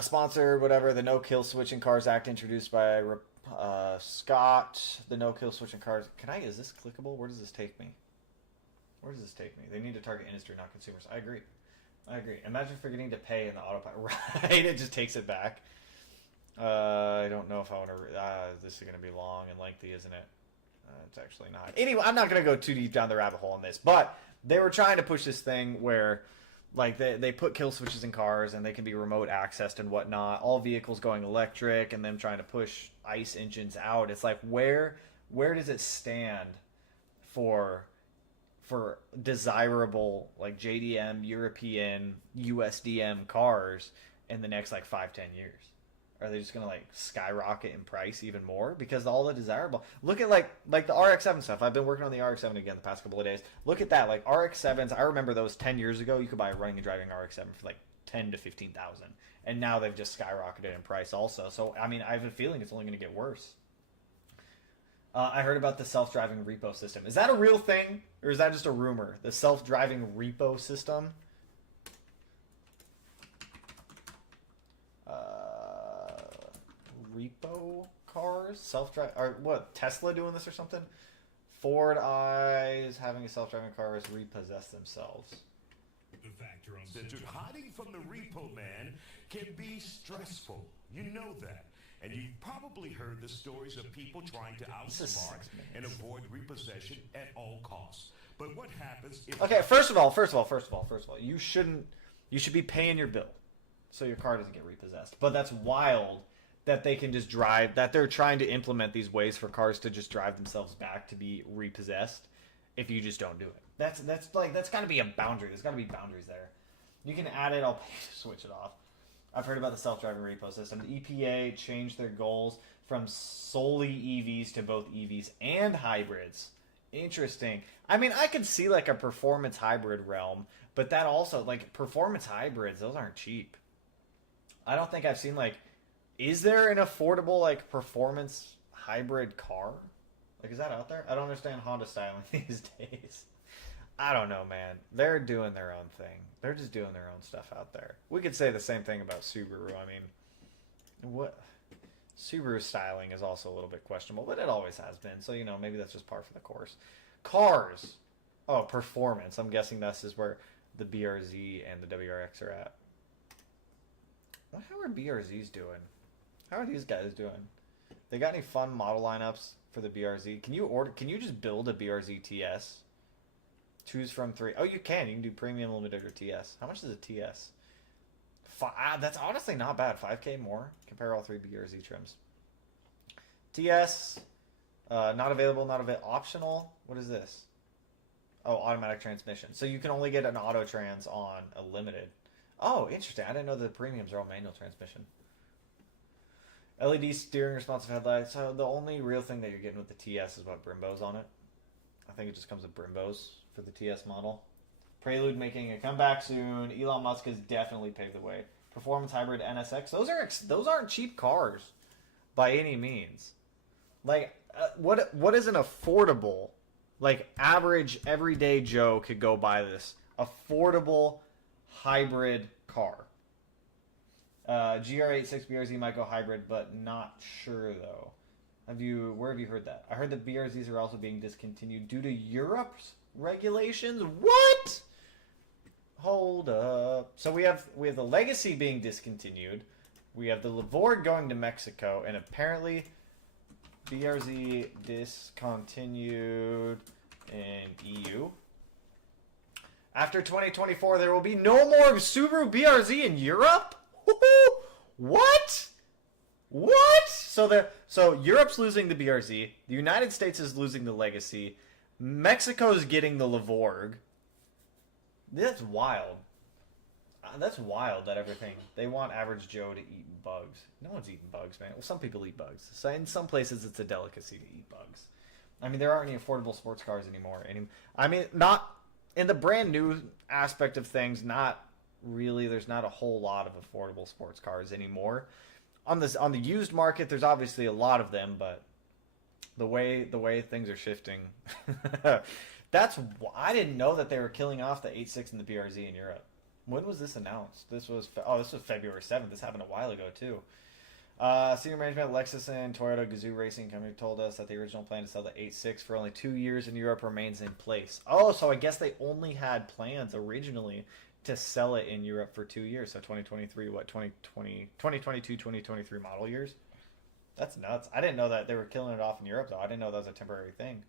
sponsored whatever the No Kill Switching Cars Act introduced by Scott. The No Kill Switching Cars. Is this clickable? Where does this take me? Where does this take me? They need to target industry, not consumers. I agree. Imagine forgetting to pay in the autopilot. Right? It just takes it back. I don't know if I want to... this is going to be long and lengthy, isn't it? It's actually not. Anyway, I'm not going to go too deep down the rabbit hole on this, but they were trying to push this thing where like they put kill switches in cars and they can be remote accessed and whatnot. All vehicles going electric and them trying to push ICE engines out. It's like where does it stand for desirable like JDM, European, USDM cars in the next like 5-10 years? Are they just gonna like skyrocket in price even more because all the desirable? Look at like the RX-7 stuff. I've been working on the RX-7 again the past couple of days. Look at that, like RX-7s. I remember those 10 years ago. You could buy a running and driving RX-7 for like 10 to 15,000, and now they've just skyrocketed in price also. So I mean, I have a feeling it's only going to get worse. I heard about the self-driving repo system. Is that a real thing, or is that just a rumor? The self-driving repo system. Repo cars, self-drive, or what? Tesla doing this or something? Ford eyes having a self-driving cars repossess themselves. The factor uncensored hiding from the repo man can be stressful. You know that. And you've probably heard the stories of people trying to outsmart and avoid repossession at all costs. But what happens if... Okay, first of all, you should be paying your bill so your car doesn't get repossessed. But that's wild that they can just drive, that they're trying to implement these ways for cars to just drive themselves back to be repossessed if you just don't do it. That's got to be a boundary. There's got to be boundaries there. You can add it, I'll pay to switch it off. I've heard about the self-driving repo system. The EPA changed their goals from solely EVs to both EVs and hybrids. Interesting. I mean, I could see like a performance hybrid realm, but that also, like, performance hybrids, those aren't cheap. I don't think I've seen like... Is there an affordable, like, performance hybrid car? Like, is that out there? I don't understand Honda styling these days. I don't know, man. They're doing their own thing. They're just doing their own stuff out there. We could say the same thing about Subaru. I mean, what... Subaru styling is also a little bit questionable, but it always has been. So, you know, maybe that's just par for the course. Cars. Oh, performance. I'm guessing this is where the BRZ and the WRX are at. Well, how are BRZs doing? How are these guys doing? They got any fun model lineups for the BRZ? Can you just build a BRZ TS? Choose from 3. Oh, you can. You can do premium, limited, or TS. How much is a TS? That's honestly not bad. 5K more. Compare all 3 BRZ trims. TS, not available, optional. What is this? Oh, automatic transmission. So you can only get an auto trans on a limited. Oh, interesting. I didn't know the premiums are all manual transmission. LED steering responsive headlights. So the only real thing that you're getting with the TS is what, Brembo's on it. I think it just comes with Brembo's for the TS model. Prelude making a comeback soon. Elon Musk has definitely paved the way. Performance hybrid NSX. Those aren't cheap cars by any means. Like, what is an affordable, like, average everyday Joe could go buy this affordable hybrid car? GR86 BRZ might go hybrid, but not sure though. Where have you heard that? I heard that BRZs are also being discontinued due to Europe's regulations. What? Hold up. So we have the Legacy being discontinued. We have the Lavorde going to Mexico, and apparently BRZ discontinued in EU. After 2024, there will be no more Subaru BRZ in Europe? What? So Europe's losing the BRZ. The United States is losing the Legacy. Mexico's getting the Lavorde. That's wild. That's wild that everything... They want average Joe to eat bugs. No one's eating bugs, man. Well, some people eat bugs. So in some places, it's a delicacy to eat bugs. I mean, there aren't any affordable sports cars anymore. I mean, not... In the brand new aspect of things, not really, there's not a whole lot of affordable sports cars anymore. On the used market, there's obviously a lot of them, but the way things are shifting, I didn't know that they were killing off the 8.6 and the BRZ in Europe. When was this announced? This was February 7th. This happened a while ago too. Senior management at Lexus and Toyota Gazoo Racing Company told us that the original plan to sell the 8.6 for only 2 years in Europe remains in place. Oh, so I guess they only had plans originally to sell it in Europe for 2 years. So 2023, 2022, 2023 model years? That's nuts. I didn't know that they were killing it off in Europe, though. I didn't know that was a temporary thing.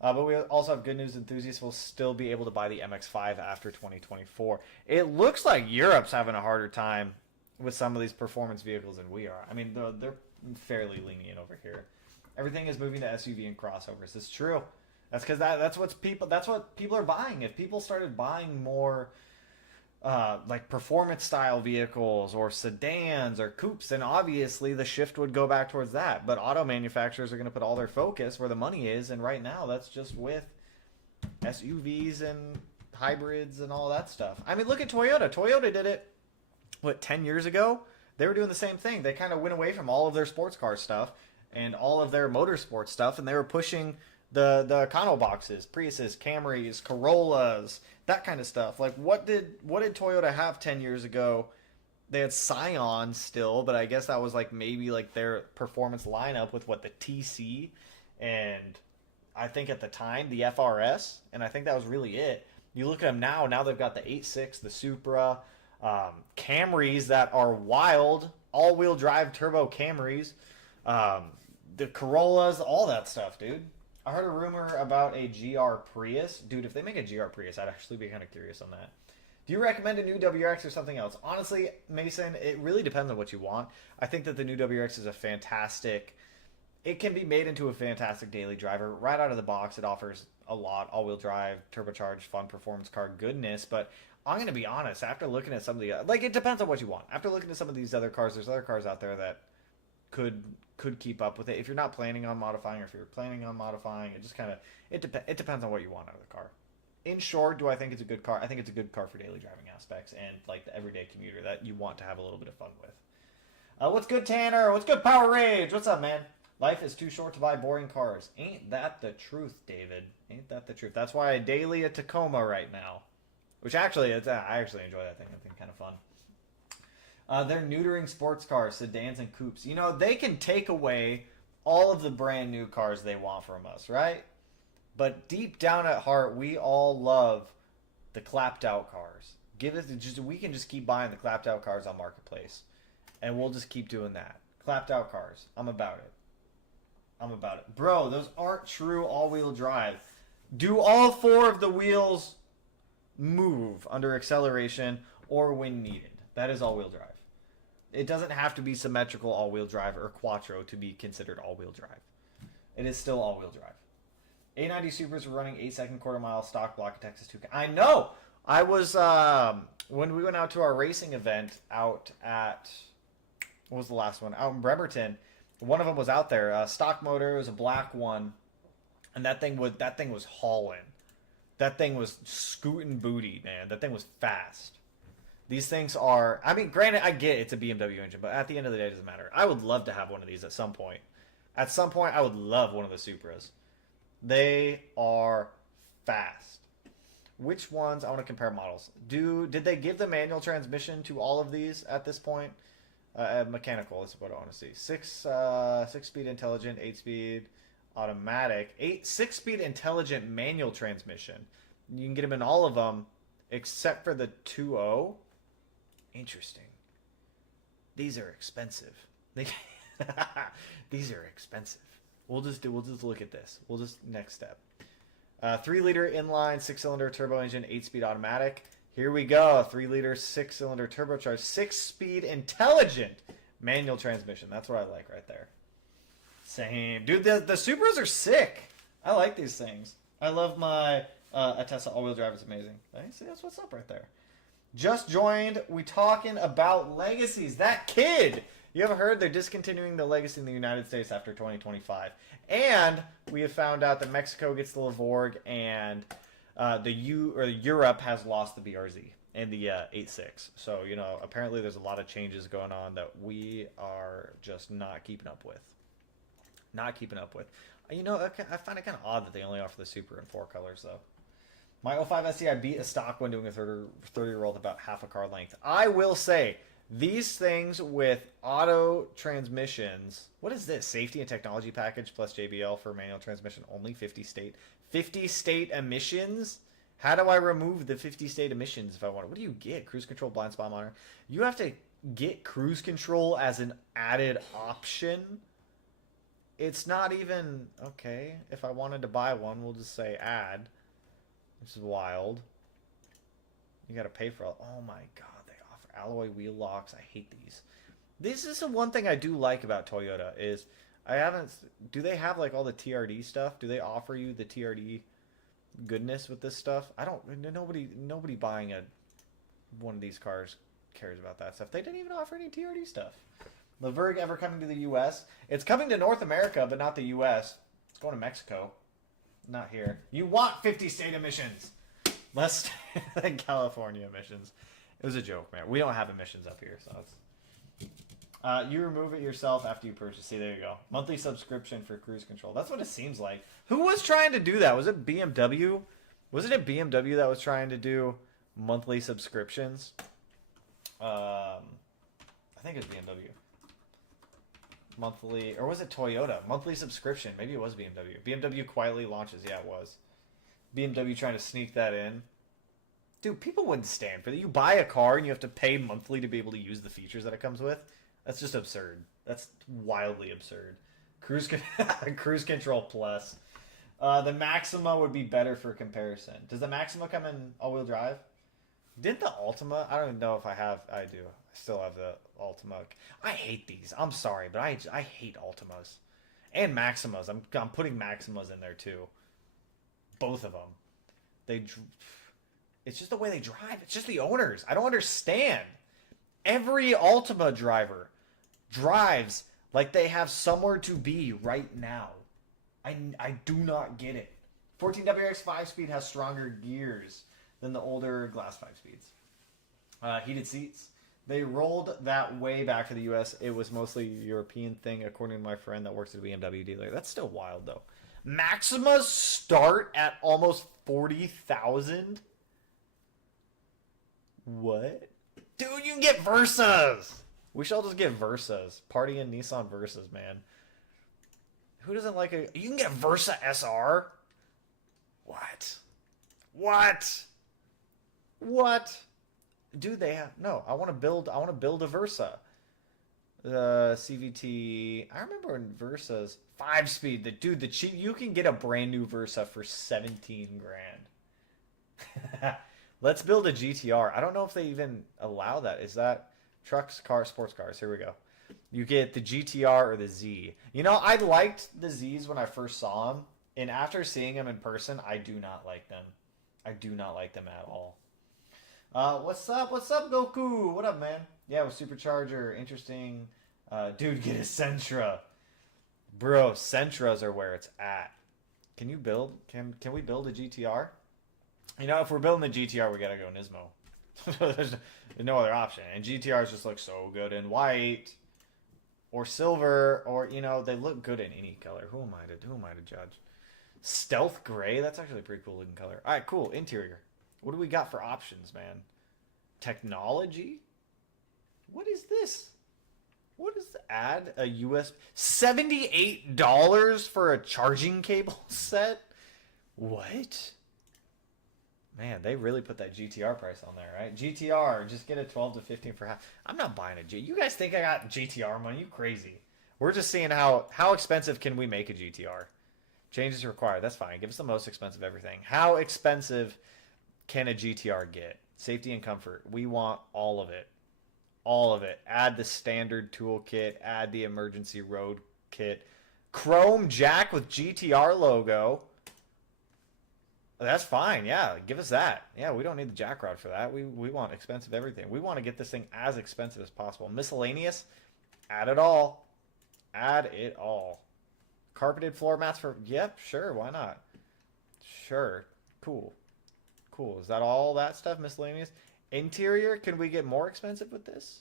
But we also have good news. Enthusiasts will still be able to buy the MX-5 after 2024. It looks like Europe's having a harder time with some of these performance vehicles than we are. I mean, they're fairly lenient over here. Everything is moving to SUV and crossovers. It's true. That's because that's what people are buying. If people started buying more like performance style vehicles or sedans or coupes, then obviously the shift would go back towards that. But auto manufacturers are going to put all their focus where the money is, and right now that's just with SUVs and hybrids and all that stuff. I mean, look at Toyota. Toyota did it, 10 years ago? They were doing the same thing. They kind of went away from all of their sports car stuff and all of their motorsport stuff, and they were pushing the Econo boxes, Priuses, Camrys, Corollas, that kind of stuff. Like, what did Toyota have 10 years ago? They had Scion still, but I guess that was like maybe like their performance lineup with the TC, and I think at the time the FRS, and I think that was really it. You look at them now. Now they've got the 8.6, the Supra, Camrys that are wild, all-wheel drive turbo Camrys, the Corollas, all that stuff, dude. I heard a rumor about a GR Prius. Dude, if they make a GR Prius, I'd actually be kind of curious on that. Do you recommend a new WRX or something else? Honestly, Mason, it really depends on what you want. I think that the new WRX is it can be made into a fantastic daily driver. Right out of the box, it offers a lot. All-wheel drive, turbocharged, fun performance car goodness. But I'm going to be honest, after looking at some of the... it depends on what you want. After looking at some of these other cars, there's other cars out there that could keep up with it. If you're not planning on modifying, or if you're planning on modifying, it just kind of... It depends on what you want out of the car. In short, do I think it's a good car? I think it's a good car for daily driving aspects and like the everyday commuter that you want to have a little bit of fun with. What's good, Tanner? What's good, Power Rage? What's up, man? Life is too short to buy boring cars. Ain't that the truth, David? Ain't that the truth? That's why I daily a Tacoma right now. Which actually, I actually enjoy that thing. I think kind of fun. They're neutering sports cars, sedans, and coupes. You know, they can take away all of the brand new cars they want from us, right? But deep down at heart, we all love the clapped out cars. We can just keep buying the clapped out cars on Marketplace, and we'll just keep doing that. Clapped out cars. I'm about it. Bro, those aren't true all-wheel drive. Do all four of the wheels move under acceleration or when needed? That is all-wheel drive. It doesn't have to be symmetrical all-wheel drive or quattro to be considered all-wheel drive. It is still all-wheel drive. 890 Supras were running 8-second quarter-mile stock block at Texas 2. I know! I was, when we went out to our racing event out at, what was the last one? Out in Bremerton. One of them was out there. Stock motor, it was a black one. And that thing was hauling. That thing was scooting booty, man. That thing was fast. These things are... I mean, granted, I get it's a BMW engine, but at the end of the day, it doesn't matter. I would love to have one of these at some point. At some point, I would love one of the Supras. They are fast. Which ones? I want to compare models. Did they give the manual transmission to all of these at this point? Mechanical is what I want to see. 6-speed intelligent, 8-speed automatic, 6-speed intelligent manual transmission. You can get them in all of them except for the 2.0. Interesting. These are expensive. These are expensive. We'll just look at this. Next step. 3-liter inline 6-cylinder turbo engine, 8-speed automatic. Here we go. 3-liter 6-cylinder turbocharged 6-speed intelligent manual transmission. That's what I like right there. Same. Dude, the Supras are sick. I like these things. I love my Atessa all-wheel drive. It's amazing. See, that's what's up right there. Just joined. We talking about legacies. That kid. You haven't heard? They're discontinuing the Legacy in the United States after 2025. And we have found out that Mexico gets the Lavorg and Europe has lost the BRZ. and the 8.6. So, you know, apparently there's a lot of changes going on that we are just not keeping up with. Not keeping up with. You know, I find it kind of odd that they only offer the Super in 4 colors, though. My 05 SE, I beat a stock when doing a 30-year-old about half a car length. I will say, these things with auto transmissions... What is this? Safety and technology package plus JBL for manual transmission only, 50 state. 50 state emissions? How do I remove the 50 state emissions if I want it? What do you get? Cruise control, blind spot monitor. You have to get cruise control as an added option. It's not even... Okay, if I wanted to buy one, we'll just say add. This is wild. You gotta pay for... Oh my god, they offer alloy wheel locks. I hate these. This is the one thing I do like about Toyota is... I haven't... Do they have like all the TRD stuff? Do they offer you the TRD goodness with this stuff? I don't... Nobody buying one of these cars cares about that stuff. They didn't even offer any TRD stuff. The Verg ever coming to the U.S.? It's coming to North America, but not the U.S. It's going to Mexico. Not here. You want 50 state emissions. Less than California emissions. It was a joke, man. We don't have emissions up here, so it's... you remove it yourself after you purchase. See, there you go. Monthly subscription for cruise control. That's what it seems like. Who was trying to do that? Was it BMW? Wasn't it BMW that was trying to do monthly subscriptions? I think it was BMW. Monthly, or was it Toyota? Monthly subscription. Maybe it was BMW. BMW quietly launches. Yeah, it was. BMW trying to sneak that in. Dude, people wouldn't stand for that. You buy a car and you have to pay monthly to be able to use the features that it comes with. That's just absurd. That's wildly absurd. Cruise Control Plus. The Maxima would be better for comparison. Does the Maxima come in all-wheel drive? Didn't the Altima? I don't even know if I have. I do. I still have the Altima. I hate these. I'm sorry, but I hate Altimas. And Maximas. I'm putting Maximas in there too. Both of them. It's just the way they drive. It's just the owners. I don't understand. Every Altima driver drives like they have somewhere to be right now. I do not get it. 14WX 5-speed has stronger gears than the older Glass 5-speeds. Heated seats. They rolled that way back to the U.S. It was mostly a European thing, according to my friend that works at a BMW dealer. That's still wild, though. Maximas start at almost 40,000. What? Dude, you can get Versas. We should all just get Versas. Party in Nissan Versas, man. Who doesn't like a... You can get Versa SR? What? What? What? Dude, they have... No, I want to build a Versa. The CVT... I remember when Versa's 5-speed. Dude, the cheap... You can get a brand new Versa for 17 grand. Let's build a GTR. I don't know if they even allow that. Is that trucks, cars, sports cars? Here we go. You get the GTR or the Z. You know, I liked the Zs when I first saw them. And after seeing them in person, I do not like them. I do not like them at all. What's up? What's up, Goku? What up, man? Yeah, with Supercharger. Interesting. Dude, get a Sentra. Bro, Sentras are where it's at. Can you build? Can we build a GTR? You know, if we're building the GTR, we gotta go Nismo. There's no other option. And GTRs just look so good in white or silver, or, you know, they look good in any color. Who am I to judge? Stealth gray. That's actually a pretty cool looking color. All right, cool. Interior. What do we got for options, man? Technology. What is this? What is the ad? A US $78 for a charging cable set? What? Man, they really put that GTR price on there, right? GTR, just get a 12 to 15 for half. I'm not buying a G. You guys think I got GTR money? You crazy. We're just seeing how expensive can we make a GTR. Changes required. That's fine. Give us the most expensive everything. How expensive can a GTR get? Safety and comfort. We want all of it. All of it. Add the standard toolkit. Add the emergency road kit. Chrome jack with GTR logo. That's fine. Yeah, give us that. Yeah, we don't need the jack rod for that. We want expensive everything. We want to get this thing as expensive as possible. Miscellaneous. Add it all. Add it all. Carpeted floor mats for... Yep, sure. Why not? Sure. Cool. Cool. Is that all that stuff? Miscellaneous? Interior, can we get more expensive with this?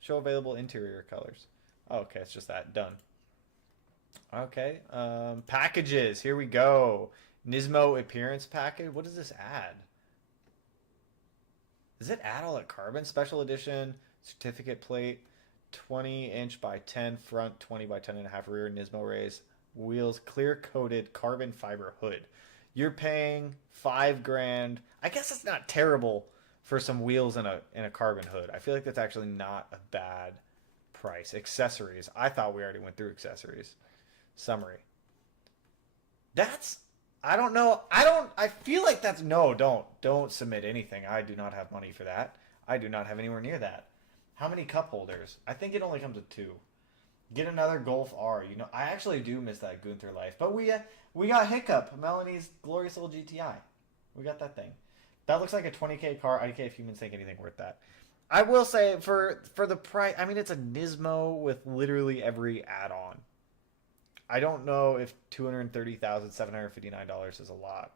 Show available interior colors. Oh, okay, it's just that. Done. Okay. Packages. Here we go. Nismo appearance package. What does this add? Does it add all that carbon? Special edition certificate plate. 20-inch by 10 front, 20 by 10.5 rear. Nismo race. Wheels. Clear coated carbon fiber hood. You're paying $5,000. I guess it's not terrible for some wheels and a carbon hood. I feel like that's actually not a bad price. Accessories. I thought we already went through accessories. Summary. That's, I don't know. I feel like that's, no, don't submit anything. I do not have money for that. I do not have anywhere near that. How many cup holders? I think it only comes with 2. Get another Golf R. You know, I actually do miss that Gunther life. But we got Hiccup, Melanie's glorious old GTI. We got that thing. That looks like a 20K car. I don't care if humans think anything worth that. I will say for the price, I mean, it's a Nismo with literally every add-on. I don't know if $230,759 is a lot.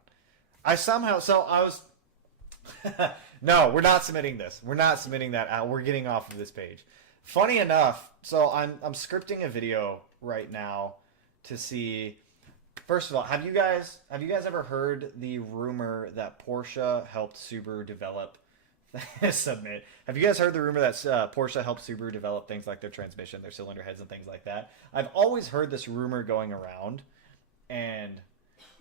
No, we're not submitting this. We're not submitting that out. We're getting off of this page. Funny enough, so I'm scripting a video right now to see. First of all, have you guys ever heard the rumor that Porsche helped Subaru develop? Submit. Have you guys heard the rumor that Porsche helped Subaru develop things like their transmission, their cylinder heads, and things like that? I've always heard this rumor going around, and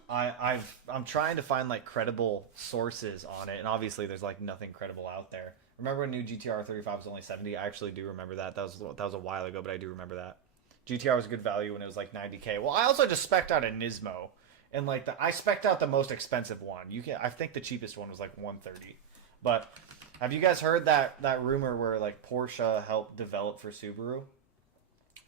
I'm trying to find like credible sources on it, and obviously there's like nothing credible out there. Remember when new GTR 35 was only 70? I actually do remember that. That was a while ago, but I do remember that. GTR was a good value when it was like 90K. Well, I also just spec'd out a Nismo, and like I spec'd out the most expensive one. I think the cheapest one was like 130. But have you guys heard that rumor where like Porsche helped develop for Subaru?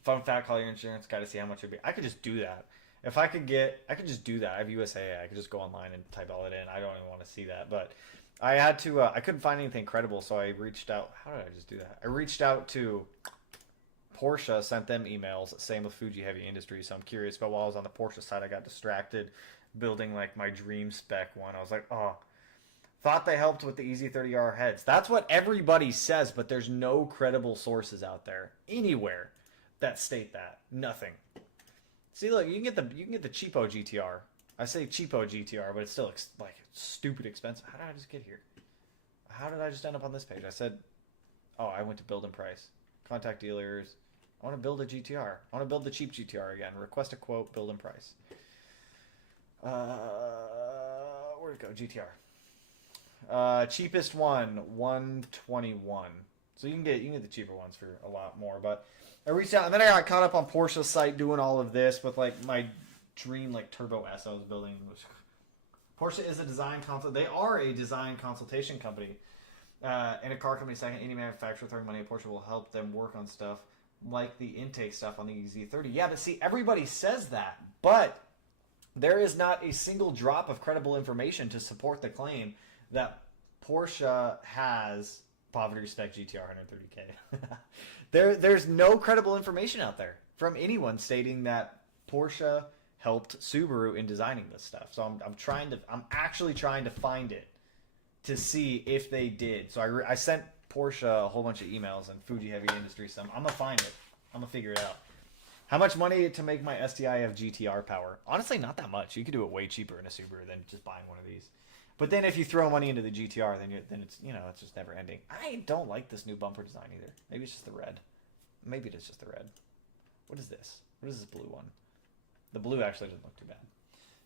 Fun fact: call your insurance guy to see how much it'd be. I could just do that. If I could just do that. I have USAA. I could just go online and type all it in. I don't even want to see that, but I had to. I couldn't find anything credible, so I reached out. How did I just do that? I reached out to Porsche, sent them emails. Same with Fuji Heavy Industries. So I'm curious. But while I was on the Porsche side, I got distracted building like my dream spec one. I was like, oh, thought they helped with the EZ30R heads. That's what everybody says, but there's no credible sources out there anywhere that state that. Nothing. See, look, you can get the cheapo GTR. I say cheapo GTR, but it's still like stupid expensive. How did I just get here? How did I just end up on this page? I said, oh, I went to build and price. Contact dealers. I want to build a GTR. I want to build the cheap GTR again. Request a quote, build and price. Where'd it go? GTR. Cheapest one, 121. So you can get the cheaper ones for a lot more. But I reached out, and then I got caught up on Porsche's site doing all of this with like my dream like Turbo S I was building. Porsche is a design consult. They are a design consultation company, and a car company second. Any manufacturer throwing money at Porsche will help them work on stuff like the intake stuff on the EZ30. Yeah, but see, everybody says that, but there is not a single drop of credible information to support the claim that Porsche has poverty spec GTR 130K. There's no credible information out there from anyone stating that Porsche helped Subaru in designing this stuff. So I'm actually trying to find it to see if they did. So I sent Porsche a whole bunch of emails and Fuji Heavy Industries some. I'm gonna find it. I'm gonna figure it out. How much money to make my STI have GTR power? Honestly, not that much. You could do it way cheaper in a Subaru than just buying one of these. But then if you throw money into the GTR, then it's it's just never ending. I don't like this new bumper design either. Maybe it's just the red. Maybe it's just the red. What is this? What is this blue one? The blue actually doesn't look too bad.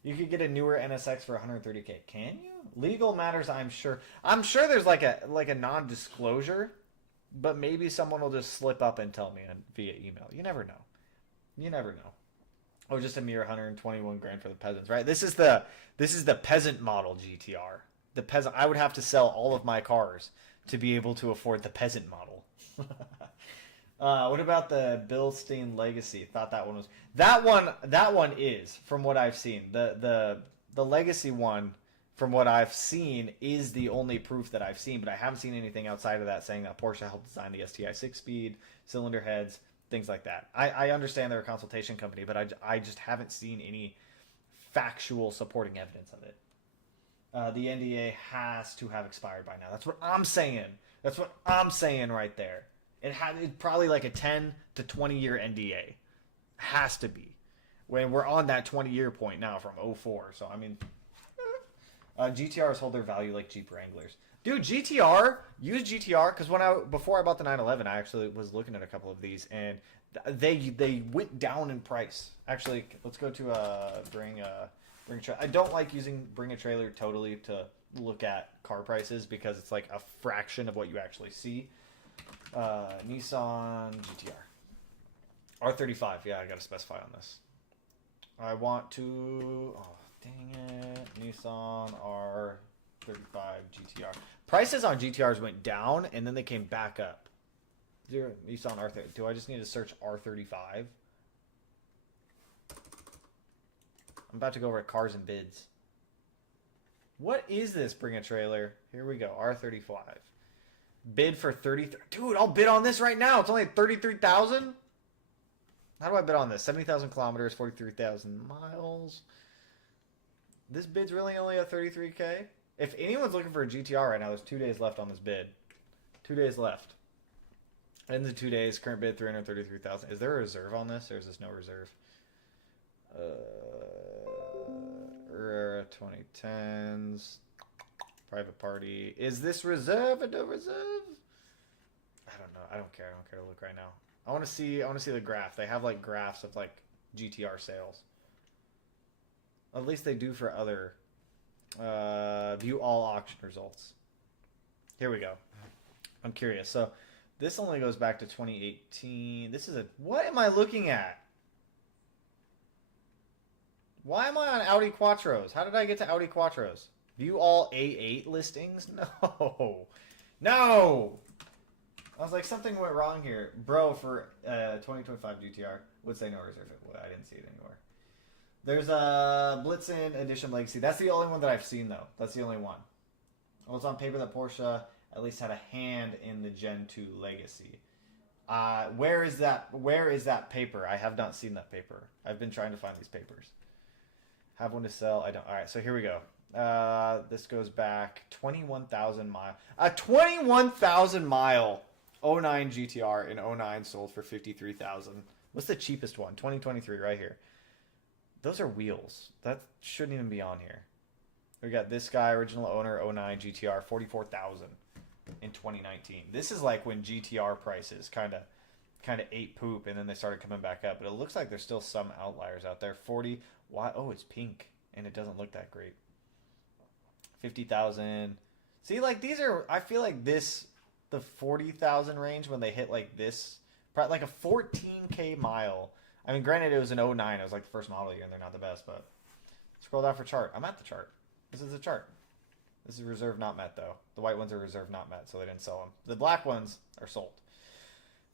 You could get a newer NSX for 130K. Can you? Legal matters, I'm sure. I'm sure there's like a non-disclosure, but maybe someone will just slip up and tell me via email. You never know. You never know. Oh, just a mere 121 grand for the peasants, right? This is the peasant model GTR. The peasant. I would have to sell all of my cars to be able to afford the peasant model. What about the Bilstein Legacy? Thought that one was that one is, from what I've seen. The Legacy one, from what I've seen, is the only proof that I've seen, but I haven't seen anything outside of that saying that Porsche helped design the STI 6-speed, cylinder heads, things like that. I understand they're a consultation company, but I just haven't seen any factual supporting evidence of it. the NDA has to have expired by now. That's what I'm saying. That's what I'm saying right there. It's probably like a 10 to 20 year NDA. Has to be. When we're on that 20-year point now from 04. So, I mean, GTRs hold their value like Jeep Wranglers. Dude, use GTR, because before I bought the 911, I actually was looking at a couple of these, and they went down in price. Actually, let's go to bring a trailer. I don't like bring a trailer totally to look at car prices, because it's like a fraction of what you actually see. Nissan GTR. R35, yeah, I gotta specify on this. I want to, oh, dang it, Nissan R35 GTR. Prices on GTRs went down, and then they came back up. Nissan R30, do I just need to search R35? I'm about to go over at Cars and Bids. What is this, bring a trailer? Here we go, R35. Bid for 33, dude, I'll bid on this right now. It's only 33,000. How do I bid on this? 70,000 kilometers, 43,000 miles. This bid's really only a 33K. If anyone's looking for a GTR right now, there's 2 days left on this bid. 2 days left. Ends in 2 days. Current bid 333,000. Is there a reserve on this, or is this no reserve? 2010s. Private party. Is this reserve or no reserve? I don't know. I don't care. I don't care to look right now. I want to see the graph. They have like graphs of like GTR sales. At least they do for other. View all auction results. Here we go. I'm curious. So this only goes back to 2018. This is what am I looking at? Why am I on Audi Quattros? How did I get to Audi Quattros? View all A8 listings? No. No! I was like, something went wrong here. Bro, for 2025 GTR, would say no reserve. I didn't see it anywhere. There's a Blitzen Edition Legacy. That's the only one that I've seen, though. That's the only one. Well, it's on paper that Porsche at least had a hand in the Gen 2 Legacy. Where is that paper? I have not seen that paper. I've been trying to find these papers. Have one to sell. I don't. All right, so here we go. This goes back 21,000 mile. A 21,000 mile 09 GTR in 09 sold for 53,000. What's the cheapest one? 2023 right here. Those are wheels. That shouldn't even be on here. We got this guy, original owner, 09 GTR, 44,000 in 2019. This is like when GTR prices kind of ate poop, and then they started coming back up. But it looks like there's still some outliers out there. 40. Why? Oh, it's pink, and it doesn't look that great. 50,000. See, like these are. I feel like the 40,000 range when they hit like this, like a 14K mile. I mean, granted, it was an 09. It was like the first model year, and they're not the best, but scroll down for chart. I'm at the chart. This is the chart. This is reserve not met, though. The white ones are reserve not met, so they didn't sell them. The black ones are sold.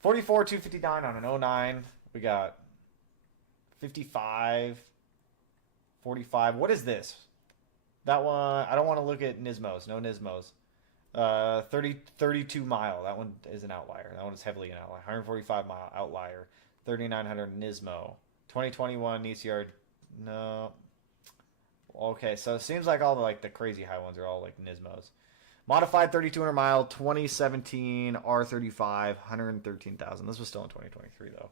44,259 on an 09. We got 55, 45. What is this? That one, I don't want to look at Nismos. No Nismos. 32 mile. That one is an outlier. That one is heavily an outlier. 145 mile outlier. 3,900 Nismo. 2021 ECR. No. Okay, so it seems like all the crazy high ones are all like Nismos. Modified 3,200 mile 2017 R35 113,000. This was still in 2023 though.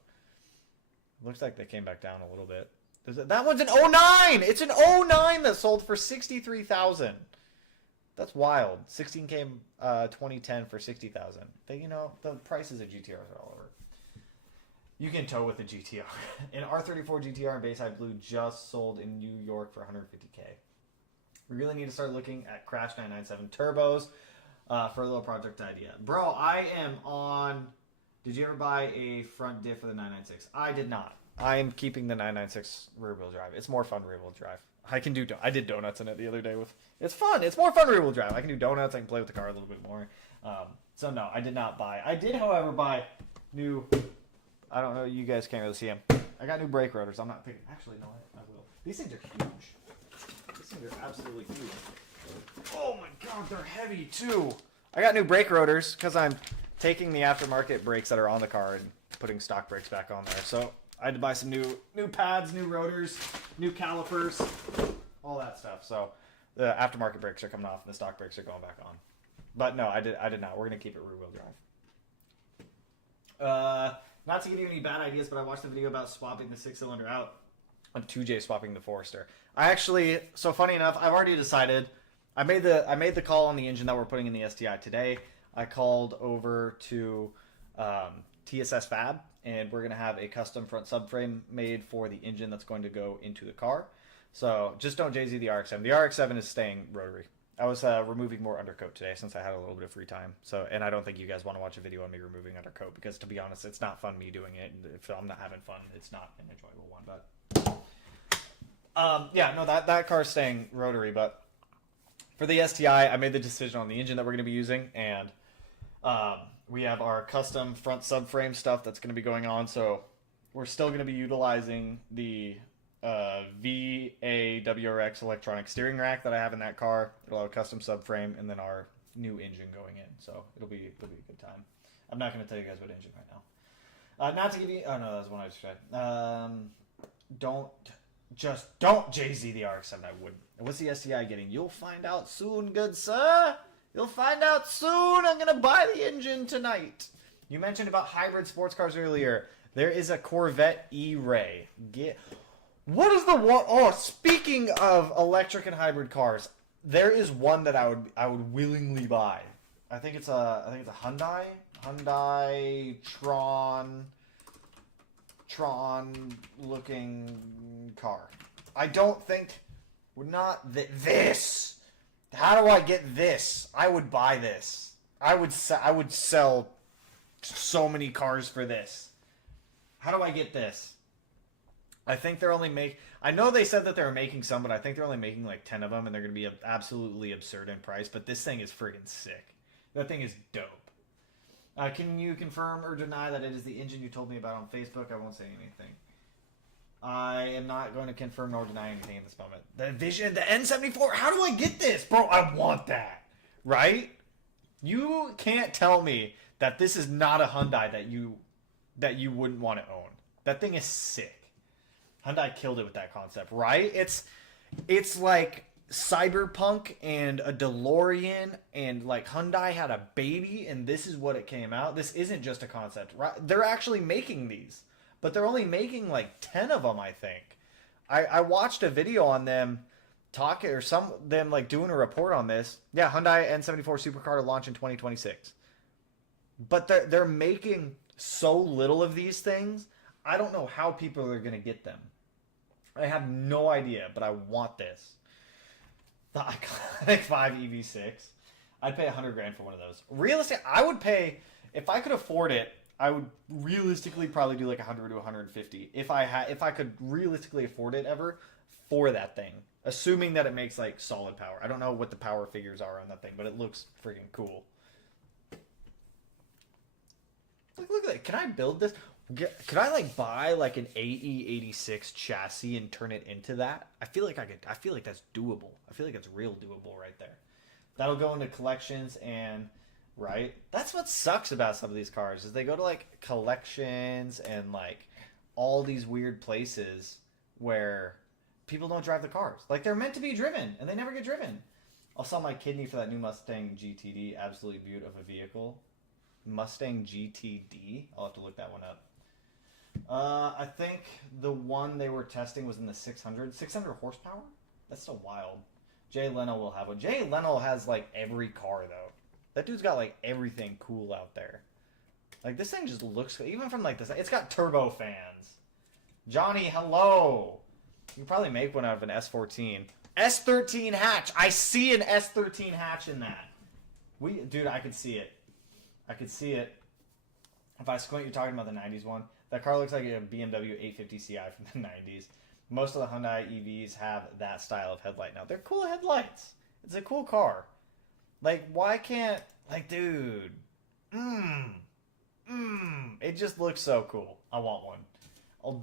Looks like they came back down a little bit. That one's an 09. It's an 09 that sold for 63,000. That's wild. 16K 2010 for 60,000. The prices of GTRs are all over. You can tow with a GTR. An R34 GTR in Bayside Blue just sold in New York for 150K. We really need to start looking at Crash 997 turbos for a little project idea. Bro, I am on... Did you ever buy a front diff for the 996? I did not. I am keeping the 996 rear-wheel drive. It's more fun rear-wheel drive. I did donuts in it the other day with... It's fun. It's more fun rear-wheel drive. I can do donuts. I can play with the car a little bit more. So no, I did not buy. I did, however, buy new... I don't know. You guys can't really see them. I got new brake rotors. I'm not picking... Actually, no, I will. These things are huge. These things are absolutely huge. Oh my god, they're heavy too. I got new brake rotors because I'm taking the aftermarket brakes that are on the car and putting stock brakes back on there. So I had to buy some new pads, new rotors, new calipers, all that stuff. So The aftermarket brakes are coming off and the stock brakes are going back on. But no, I did not. We're going to keep it rear-wheel drive. Not to give you any bad ideas, but I watched a video about swapping the 6-cylinder out on 2J swapping the Forester. I actually, so funny enough, I've already decided. I made the call on the engine that we're putting in the STI today. I called over to TSS Fab, and we're going to have a custom front subframe made for the engine that's going to go into the car. So just don't JZ the RX-7. The RX-7 is staying rotary. I was removing more undercoat today since I had a little bit of free time. So, and I don't think you guys want to watch a video on me removing undercoat because, to be honest, it's not fun me doing it. If I'm not having fun, it's not an enjoyable one. But yeah, no, that car's staying rotary. But for the STI, I made the decision on the engine that we're going to be using, and we have our custom front subframe stuff that's going to be going on. So we're still going to be utilizing the VAWRX electronic steering rack that I have in that car. It'll have a custom subframe and then our new engine going in. So it'll be a good time. I'm not going to tell you guys what engine right now. Not to give you... Oh, no, that was one I just said. Don't JZ the RX-7. I wouldn't. And what's the STI getting? You'll find out soon, good sir. You'll find out soon. I'm going to buy the engine tonight. You mentioned about hybrid sports cars earlier. There is a Corvette E-Ray. What is the one? Oh, speaking of electric and hybrid cars, there is one that I would willingly buy. I think it's a Hyundai Tron looking car. I don't think this. How do I get this? I would buy this. I would sell so many cars for this. How do I get this? I think they're only I know they said that they were making some, but I think they're only making like 10 of them, and they're going to be absolutely absurd in price. But this thing is friggin' sick. That thing is dope. Can you confirm or deny that it is the engine you told me about on Facebook? I won't say anything. I am not going to confirm nor deny anything at this moment. The Vision, the N74. How do I get this, bro? I want that. Right? You can't tell me that this is not a Hyundai that you wouldn't want to own. That thing is sick. Hyundai killed it with that concept, right? It's like Cyberpunk and a DeLorean, and like Hyundai had a baby, and this is what it came out. This isn't just a concept, right? They're actually making these, but they're only making like 10 of them, I think. I watched a video on them talking, or them like doing a report on this. Yeah, Hyundai N74 supercar to launch in 2026. But they're making so little of these things. I don't know how people are going to get them. I have no idea, but I want this. The Iconic 5 EV6. I'd pay $100,000 for one of those. Realistically, I would pay, if I could afford it, I would realistically probably do like 100 to 150 if I could realistically afford it ever for that thing. Assuming that it makes like solid power. I don't know what the power figures are on that thing, but it looks freaking cool. Look at that. Can I build this? Could I like buy like an AE86 chassis and turn it into that? I feel like I could. I feel like that's doable. I feel like it's real doable right there. That'll go into collections, and right. That's what sucks about some of these cars is they go to like collections and like all these weird places where people don't drive the cars. Like they're meant to be driven and they never get driven. I'll sell my kidney for that new Mustang GTD. Absolutely beautiful of a vehicle. Mustang GTD. I'll have to look that one up. I think the one they were testing was in the 600 horsepower. That's so wild. Jay Leno will have one. Jay Leno has like every car though. That dude's got like everything cool out there. Like this thing just looks, even from like this, it's got turbo fans. Johnny, hello. You can probably make one out of an S14. S13 hatch. I see an S13 hatch in that. Dude, I could see it. I could see it. If I squint, you're talking about the 90s one. That car looks like a BMW 850 Ci from the 90s. Most of the Hyundai EVs have that style of headlight now. They're cool headlights. It's a cool car. Like, why can't... Like, dude. It just looks so cool. I want one. I'll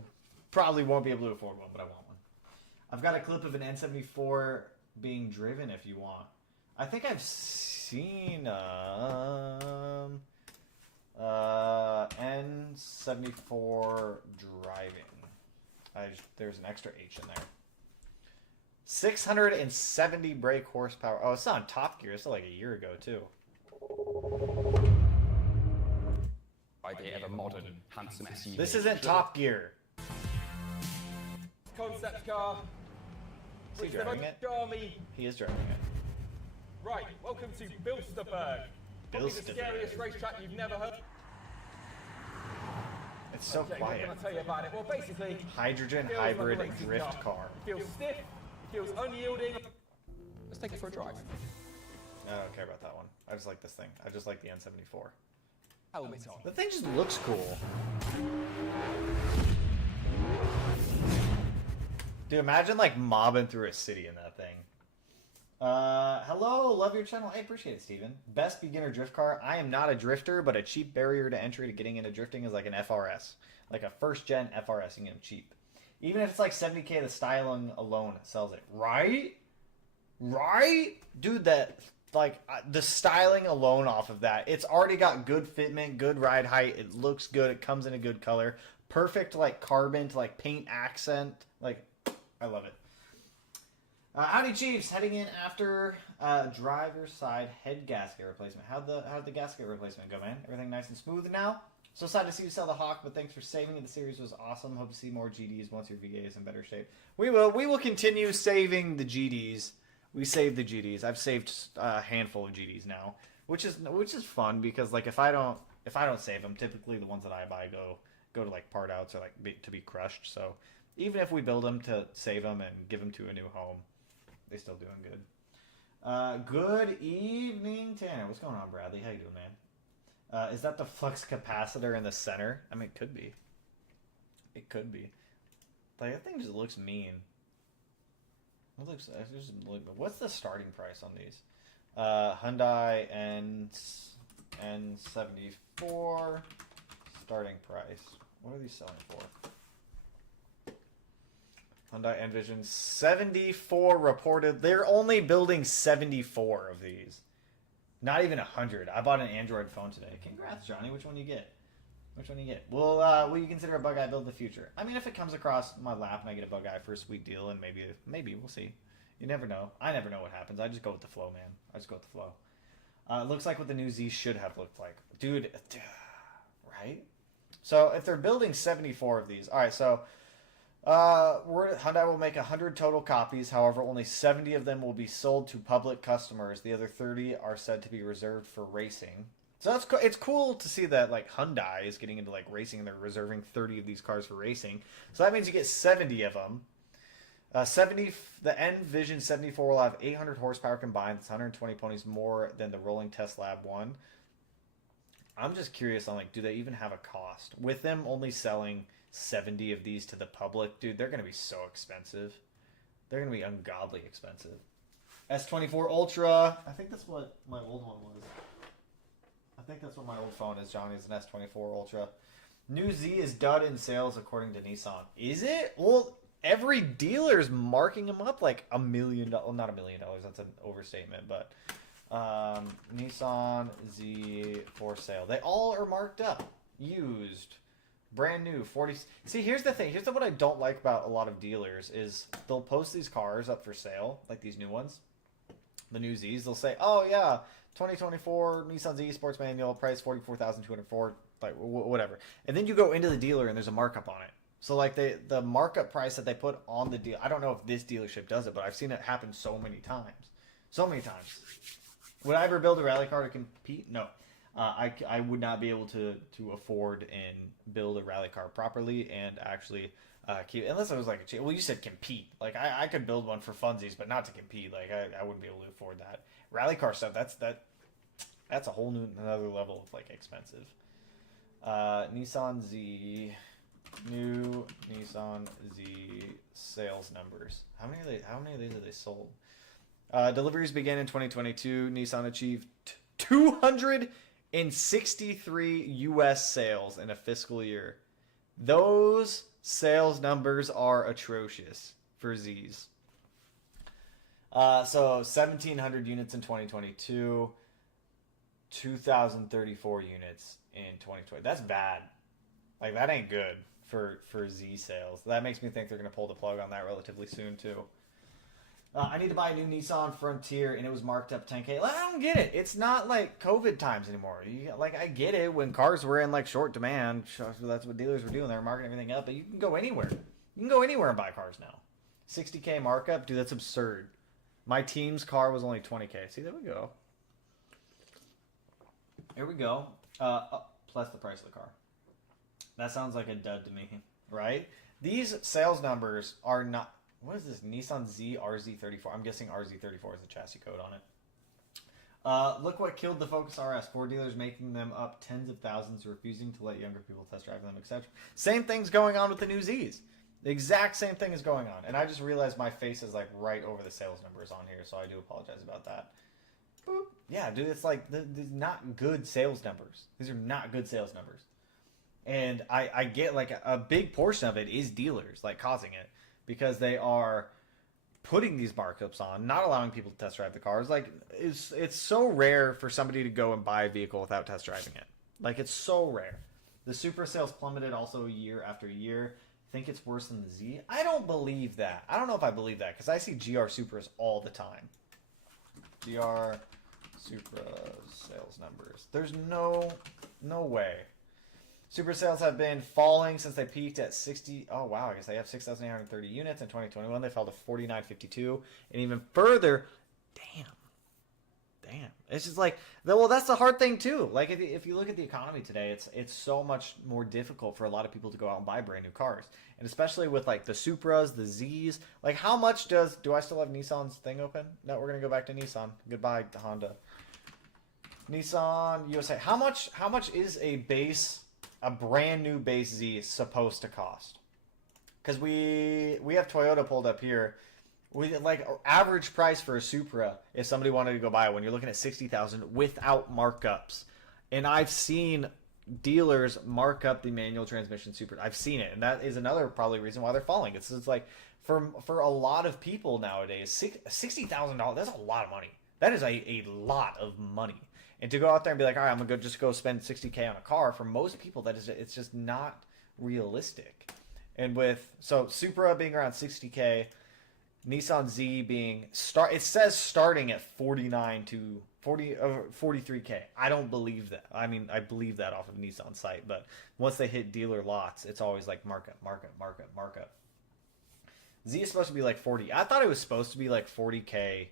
probably won't be able to afford one, but I want one. I've got a clip of an N74 being driven if you want. I think I've seen... N74 driving. There's an extra H in there. 670 brake horsepower. Oh, it's not on Top Gear. It's like a year ago, too. Idea of a modern, handsome SUV. This isn't Top Gear. Concept car. Is he driving it? Army. He is driving it. Right, welcome to Bilsterberg. Probably the scariest racetrack you've never heard. It's so Okay, quiet. what can I tell you about it? Well, basically, Hydrogen feels hybrid like a racing drift car. It feels stiff, it feels unyielding. Let's take it for a drive. I don't care about that one. I just like this thing. I just like the N74. Helmet on. The thing just looks cool. Dude, imagine like mobbing through a city in that thing. Hello, love your channel. I appreciate it, Steven. Best beginner drift car. I am not a drifter, but a cheap barrier to entry to getting into drifting is like an FRS. Like a first gen FRS, you can get them cheap. Even if it's like 70K, the styling alone sells it. Right? Right? Dude, that, like, the styling alone off of that, it's already got good fitment, good ride height, it looks good, it comes in a good color. Perfect, like, carbon to, like, paint accent. Like, I love it. Howdy Chiefs, heading in after driver's side head gasket replacement. How'd the gasket replacement go, man? Everything nice and smooth now? So sad to see you sell the Hawk, but thanks for saving it. The series was awesome. Hope to see more GDs once your VA is in better shape. We will continue saving the GDs. We saved the GDs. I've saved a handful of GDs now, which is fun because like if I don't save them, typically the ones that I buy go to like part outs or like to be crushed. So even if we build them to save them and give them to a new home, they're still doing good. Good evening, Tanner. What's going on, Bradley? How you doing, man? Is that the flux capacitor in the center? I mean, it could be. It could be. Like, that thing just looks mean. It looks. What's the starting price on these? Hyundai N74 starting price. What are these selling for? Hyundai Envision 74 reported. They're only building 74 of these. Not even 100. I bought an Android phone today. Congrats, Johnny. Which one you get? Which one you get? Will you consider a bug eye build in the future? I mean, if it comes across my lap and I get a bug eye for a sweet deal, and maybe we'll see. You never know. I never know what happens. I just go with the flow, man. I just go with the flow. It looks like what the new Z should have looked like, dude. Right? So if they're building 74 of these, all right. So Hyundai will make 100 total copies. However, only 70 of them will be sold to public customers. The other 30 are said to be reserved for racing. So it's cool to see that like Hyundai is getting into like racing and they're reserving 30 of these cars for racing. So that means you get 70 of them. The Envision 74 will have 800 horsepower combined. That's 120 ponies more than the rolling Test Lab 1. I'm just curious on like, do they even have a cost? With them only selling 70 of these to the public, dude, they're going to be so expensive. They're going to be ungodly expensive. S24 Ultra. I think that's what my old one was. I think that's what my old phone is, Johnny, is an S24 Ultra. New Z is dud in sales according to Nissan. Is it? Well, every dealer's marking them up like $1 million. Well, not $1 million. That's an overstatement, but Nissan Z for sale. They all are marked up. Used. Brand new. 40. See, here's the thing. Here's what I don't like about a lot of dealers is they'll post these cars up for sale, like these new ones. The new Zs. They'll say, oh, yeah, 2024 Nissan Z Sports Manual, price $44,204, like whatever. And then you go into the dealer and there's a markup on it. So like the markup price that they put on the deal, I don't know if this dealership does it, but I've seen it happen so many times. So many times. Would I ever build a rally car to compete? No. I would not be able to afford and build a rally car properly and actually keep, unless it was like well, you said compete. Like I could build one for funsies, but not to compete. Like I wouldn't be able to afford that. Rally car stuff, that's a whole another level of like expensive. Nissan Z, new Nissan Z sales numbers. How many of these have they sold? Deliveries began in 2022. Nissan achieved 263 U.S. sales in a fiscal year. Those sales numbers are atrocious for Zs. So 1,700 units in 2022, 2,034 units in 2020. That's bad. Like, that ain't good for Z sales. That makes me think they're going to pull the plug on that relatively soon, too. I need to buy a new Nissan Frontier, and it was marked up 10K. Like, I don't get it. It's not like COVID times anymore. Like, I get it when cars were in like short demand. That's what dealers were doing. They were marking everything up. But you can go anywhere. You can go anywhere and buy cars now. 60K markup, dude. That's absurd. My team's car was only 20K. See, there we go. Here we go. Plus the price of the car. That sounds like a dud to me, right? These sales numbers are not. What is this? Nissan Z RZ34. I'm guessing RZ34 is the chassis code on it. Look what killed the Focus RS. Ford dealers making them up tens of thousands, refusing to let younger people test drive them, etc. Same thing's going on with the new Zs. The exact same thing is going on. And I just realized my face is like right over the sales numbers on here, so I do apologize about that. Boop. Yeah, dude, it's like these not good sales numbers. These are not good sales numbers. And I get like a big portion of it is dealers like causing it. Because they are putting these markups on, not allowing people to test drive the cars. Like, it's so rare for somebody to go and buy a vehicle without test driving it. Like, it's so rare. The Supra sales plummeted also year after year. Think it's worse than the Z? I don't believe that. I don't know if I believe that, because I see GR Supras all the time. GR Supra sales numbers. There's no way. Super sales have been falling since they peaked at 60. Oh, wow. I guess they have 6,830 units in 2021. They fell to 4,952. And even further, damn. It's just like, well, that's the hard thing, too. Like, if you look at the economy today, it's so much more difficult for a lot of people to go out and buy brand new cars. And especially with, like, the Supras, the Zs. Like, how much do I still have Nissan's thing open? No, we're going to go back to Nissan. Goodbye to Honda. Nissan USA. How much is a brand new base Z is supposed to cost? Because we have Toyota pulled up here. We like average price for a Supra if somebody wanted to go buy it when you're looking at 60,000 without markups. And I've seen dealers mark up the manual transmission Supra. I've seen it, and that is another probably reason why they're falling. It's like for a lot of people nowadays, $60,000. That's a lot of money. That is a lot of money. And to go out there and be like, all right, I'm gonna just go spend 60K on a car, for most people it's just not realistic. And with Supra being around 60K, Nissan Z being it says starting at 49 to 43K. I don't believe that. I mean, I believe that off of Nissan's site, but once they hit dealer lots, it's always like markup. Z is supposed to be like 40. I thought it was supposed to be like 40K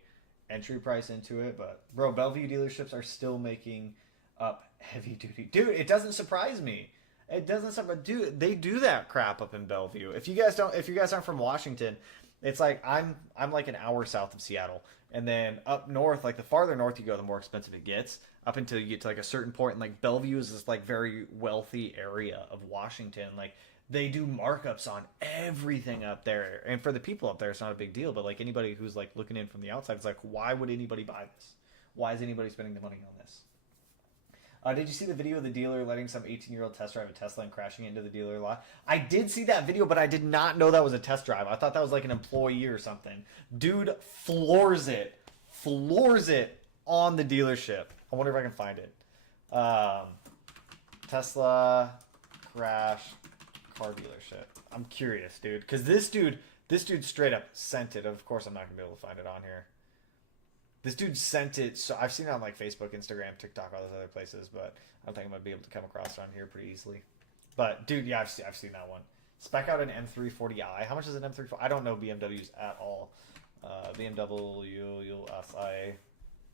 entry price into it, but bro, Bellevue dealerships are still making up heavy duty. Dude, it doesn't surprise me. It doesn't surprise. Dude, they do that crap up in Bellevue. If you guys aren't from Washington, it's like I'm like an hour south of Seattle, and then up north, like the farther north you go, the more expensive it gets. Up until you get to like a certain point, and like Bellevue is this like very wealthy area of Washington. Like they do markups on everything up there. And for the people up there, it's not a big deal. But like anybody who's like looking in from the outside, it's like, why would anybody buy this? Why is anybody spending the money on this? Did you see the video of the dealer letting some 18-year-old test drive a Tesla and crashing into the dealer lot? I did see that video, but I did not know that was a test drive. I thought that was like an employee or something. Dude floors it on the dealership. I wonder if I can find it. Tesla crash car dealership. I'm curious, dude, because this dude straight up sent it. Of course, I'm not gonna be able to find it on here. This dude sent it. So I've seen it on like Facebook, Instagram, TikTok, all those other places, but I don't think I'm gonna be able to come across it on here pretty easily. But dude, yeah, I've seen that one. Spec out an M340i. How much is an M340? I don't know BMWs at all. BMW USI,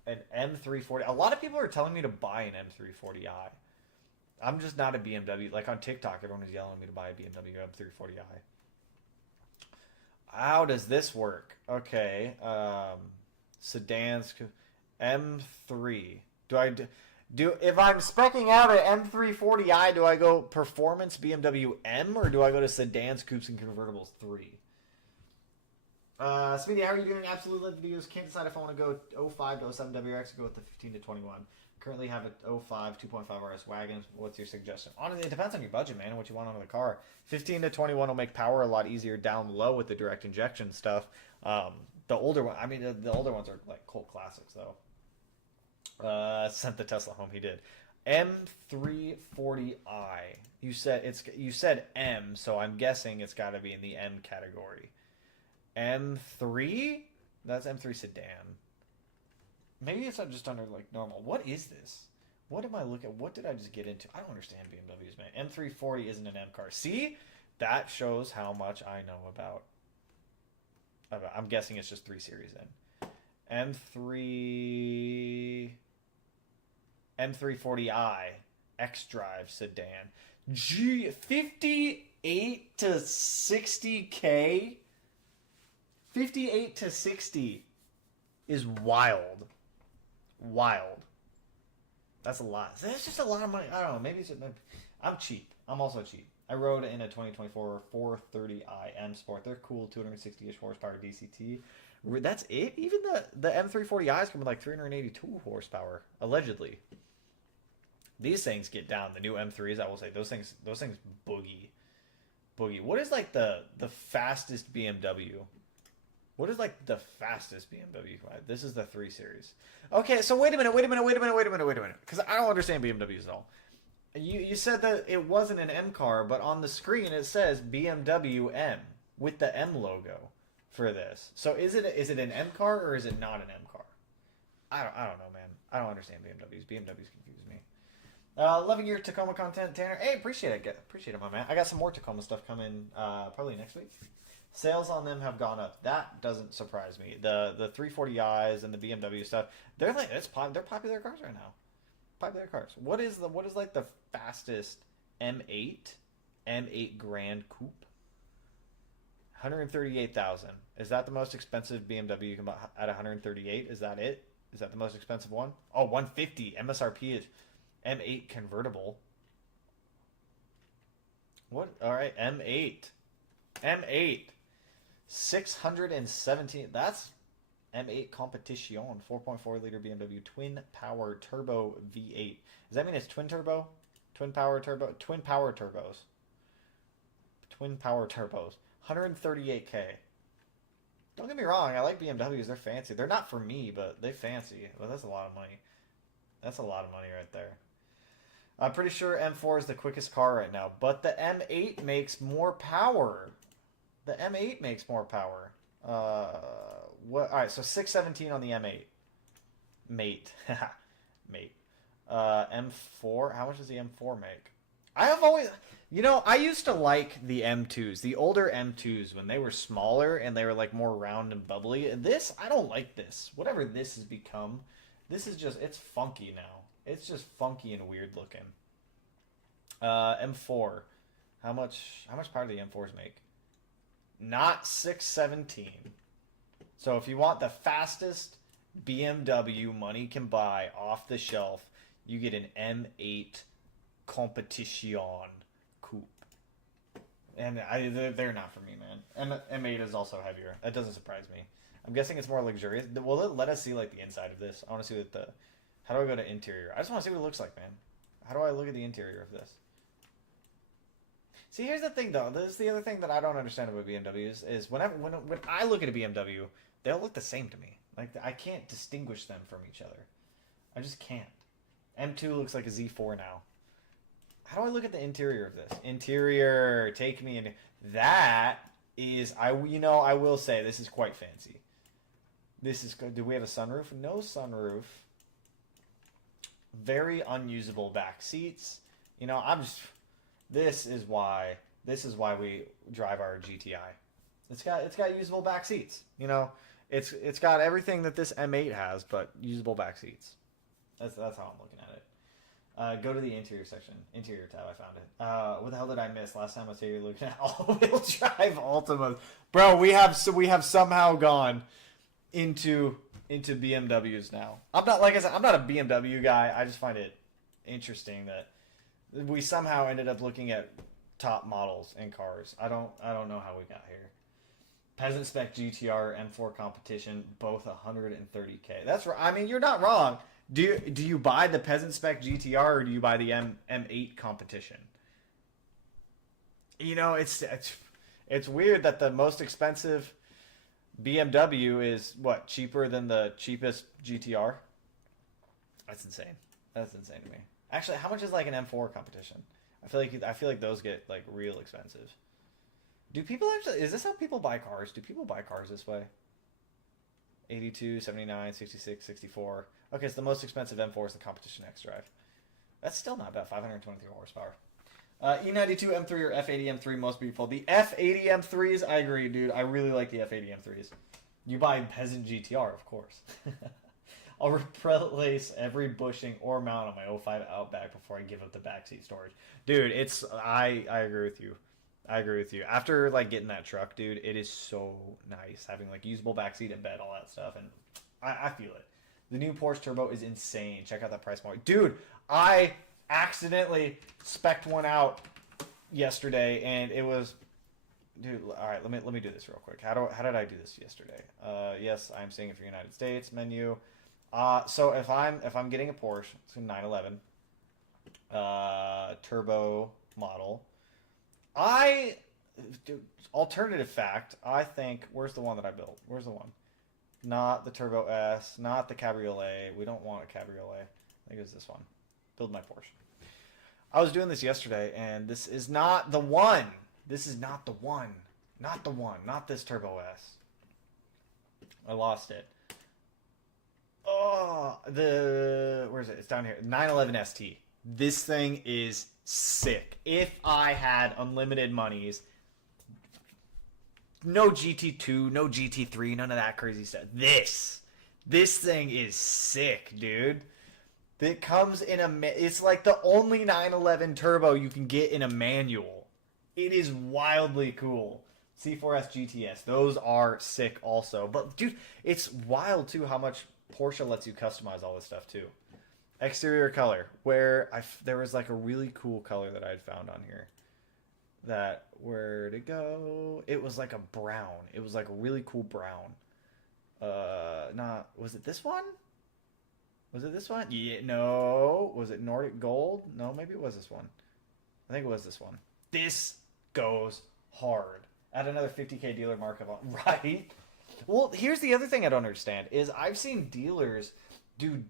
an M340. A lot of people are telling me to buy an M340i. I'm just not a BMW. Like on TikTok, everyone is yelling at me to buy a BMW M340i. How does this work? Okay. Sedans. M3. If I'm speccing out an M340i, do I go performance BMW M or do I go to sedans, coupes, and convertibles 3? Speedy, how are you doing? Absolute lit videos. Can't decide if I want to go 05 to 07 WRX or go with the 15 to 21. Currently have a 05 2.5 RS wagon. What's your suggestion? Honestly, it depends on your budget, man, and what you want out of the car. 15 to 21 will make power a lot easier down low with the direct injection stuff. The older one, the older ones are like cult classics though. Sent the Tesla home. He did. M340i. You said M, so I'm guessing it's got to be in the M category. M3. That's M3 Sedan. Maybe it's not just under like normal. What is this? What am I looking at? What did I just get into? I don't understand BMWs, man. M340 isn't an M car. See? That shows how much I know about I'm guessing it's just 3 series in. M340i X-Drive Sedan. Gee, 58 to 60K? 58 to 60 is wild. Wild. That's a lot. That's just a lot of money. I don't know. Maybe I'm cheap. I'm also cheap. I rode in a 2024 430i M Sport. They're cool, 260-ish horsepower DCT. That's it? Even the M340i's come with like 382 horsepower, allegedly. These things get down. The new M3s, I will say, those things boogie. What is like the fastest BMW? What is like the fastest BMW? This is the 3 Series. Okay, so wait a minute. Because I don't understand BMWs at all. You said that it wasn't an M car, but on the screen it says BMW M with the M logo for this. So is it an M car or is it not an M car? I don't know, man. I don't understand BMWs. BMWs confuse me. Loving your Tacoma content, Tanner. Hey, appreciate it. Appreciate it, my man. I got some more Tacoma stuff coming probably next week. Sales on them have gone up. That doesn't surprise me. The 340i's and the BMW stuff, they're popular cars right now. Popular cars. What is like the fastest M8 Grand Coupe? 138,000. Is that the most expensive BMW you can buy at 138? Is that it? Is that the most expensive one? Oh, 150. MSRP is M8 convertible. What? All right, M8. 617. That's M8 Competition, 4.4 liter BMW twin power turbo V8. Does that mean it's twin turbo? Twin power turbo? Twin power turbos. 138K. Don't get me wrong, I like BMWs. They're fancy. They're not for me, but they're fancy. But that's a lot of money. That's a lot of money right there. I'm pretty sure M4 is the quickest car right now, but the M8 makes more power. The M8 makes more power. What? All right, so 617 on the M8. Mate. M4. How much does the M4 make? I have always, I used to like the M2s, the older M2s when they were smaller and they were like more round and bubbly. This, I don't like this. Whatever this has become, this is just, it's funky now. It's just funky and weird looking. M4. How much power do the M4s make? Not 617. So if you want the fastest BMW money can buy off the shelf, you get an M8 Competition coupe. And they're not for me, man. M8 is also heavier. That doesn't surprise me. I'm guessing it's more luxurious. Will it let us see like the inside of this? I want to see what how do I go to interior? I just want to see what it looks like, man. How do I look at the interior of this? See, here's the thing, though. This is the other thing that I don't understand about BMWs is when I look at a BMW, they all look the same to me. Like, I can't distinguish them from each other. I just can't. M2 looks like a Z4 now. How do I look at the interior of this? Interior, take me in. That is, I will say, this is quite fancy. This is good. Do we have a sunroof? No sunroof. Very unusable back seats. This is why we drive our GTI. It's got usable back seats. It's got everything that this M8 has, but usable back seats. That's how I'm looking at it. Go to the interior section. Interior tab, I found it. What the hell did I miss? Last time I was here looking at all-wheel drive Ultimas. Bro, we have somehow gone into BMWs now. I'm not, like I said, I'm not a BMW guy. I just find it interesting that we somehow ended up looking at top models in cars. I don't know how we got here. Peasant spec GTR M4 competition, both 130K. That's right. I mean, you're not wrong. Do you buy the peasant spec GTR or do you buy the M8 competition? It's weird that the most expensive BMW is what, cheaper than the cheapest GTR? That's insane. That's insane to me. Actually, how much is like an M4 competition? I feel like those get like real expensive. Do people actually? Is this how people buy cars? Do people buy cars this way? 82, 79, 66, 64. Okay, it's the most expensive M4 is the Competition X Drive. That's still not bad, 523 horsepower. E92 M3 or F80 M3 most beautiful. The F80 M3s, I agree, dude. I really like the F80 M3s. You buy Peasant GTR, of course. I'll replace every bushing or mount on my 05 Outback before I give up the backseat storage. Dude, it's I agree with you. I agree with you. After like getting that truck, dude, it is so nice having like usable backseat and bed, all that stuff, and I feel it. The new Porsche Turbo is insane. Check out that price point, dude. I accidentally spec'd one out yesterday, and it was, dude. All right, let me do this real quick. How did I do this yesterday? Yes, I'm seeing it for United States menu. So if I'm getting a Porsche, it's a 911 turbo model. Alternative fact, I think, where's the one that I built? Where's the one? Not the Turbo S, not the Cabriolet. We don't want a Cabriolet. I think it's this one. Build my Porsche. I was doing this yesterday, and this is not the one. This is not the one. Not the one. Not this Turbo S. I lost it. Oh, where is it? It's down here. 911 ST. This thing is sick. If I had unlimited monies, no GT2, no GT3, none of that crazy stuff. This thing is sick, dude. It comes in it's like the only 911 turbo you can get in a manual. It is wildly cool. C4S GTS, those are sick also. But dude, it's wild too how much Porsche lets you customize all this stuff too. Exterior color, where there was like a really cool color that I had found on here. Where'd it go? It was like a brown. It was like a really cool brown. Was it this one? Was it this one? Yeah, no. Was it Nordic Gold? No, maybe it was this one. I think it was this one. This goes hard. Add another 50K dealer markup on, right? Well, here's the other thing I don't understand is I've seen dealers do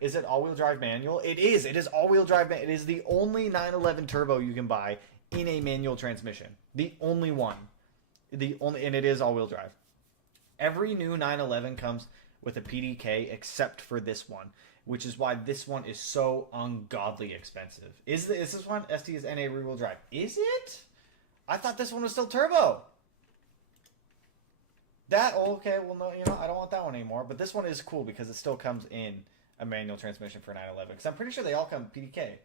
is it all-wheel drive manual? It is. It is all-wheel drive. It is the only 911 turbo you can buy in a manual transmission. The only one. And it is all-wheel drive. Every new 911 comes with a PDK except for this one, which is why this one is so ungodly expensive. Is this one? ST is NA rear-wheel drive. Is it? I thought this one was still turbo. Okay, well, no, I don't want that one anymore. But this one is cool because it still comes in a manual transmission for 911. Because I'm pretty sure they all come PDK.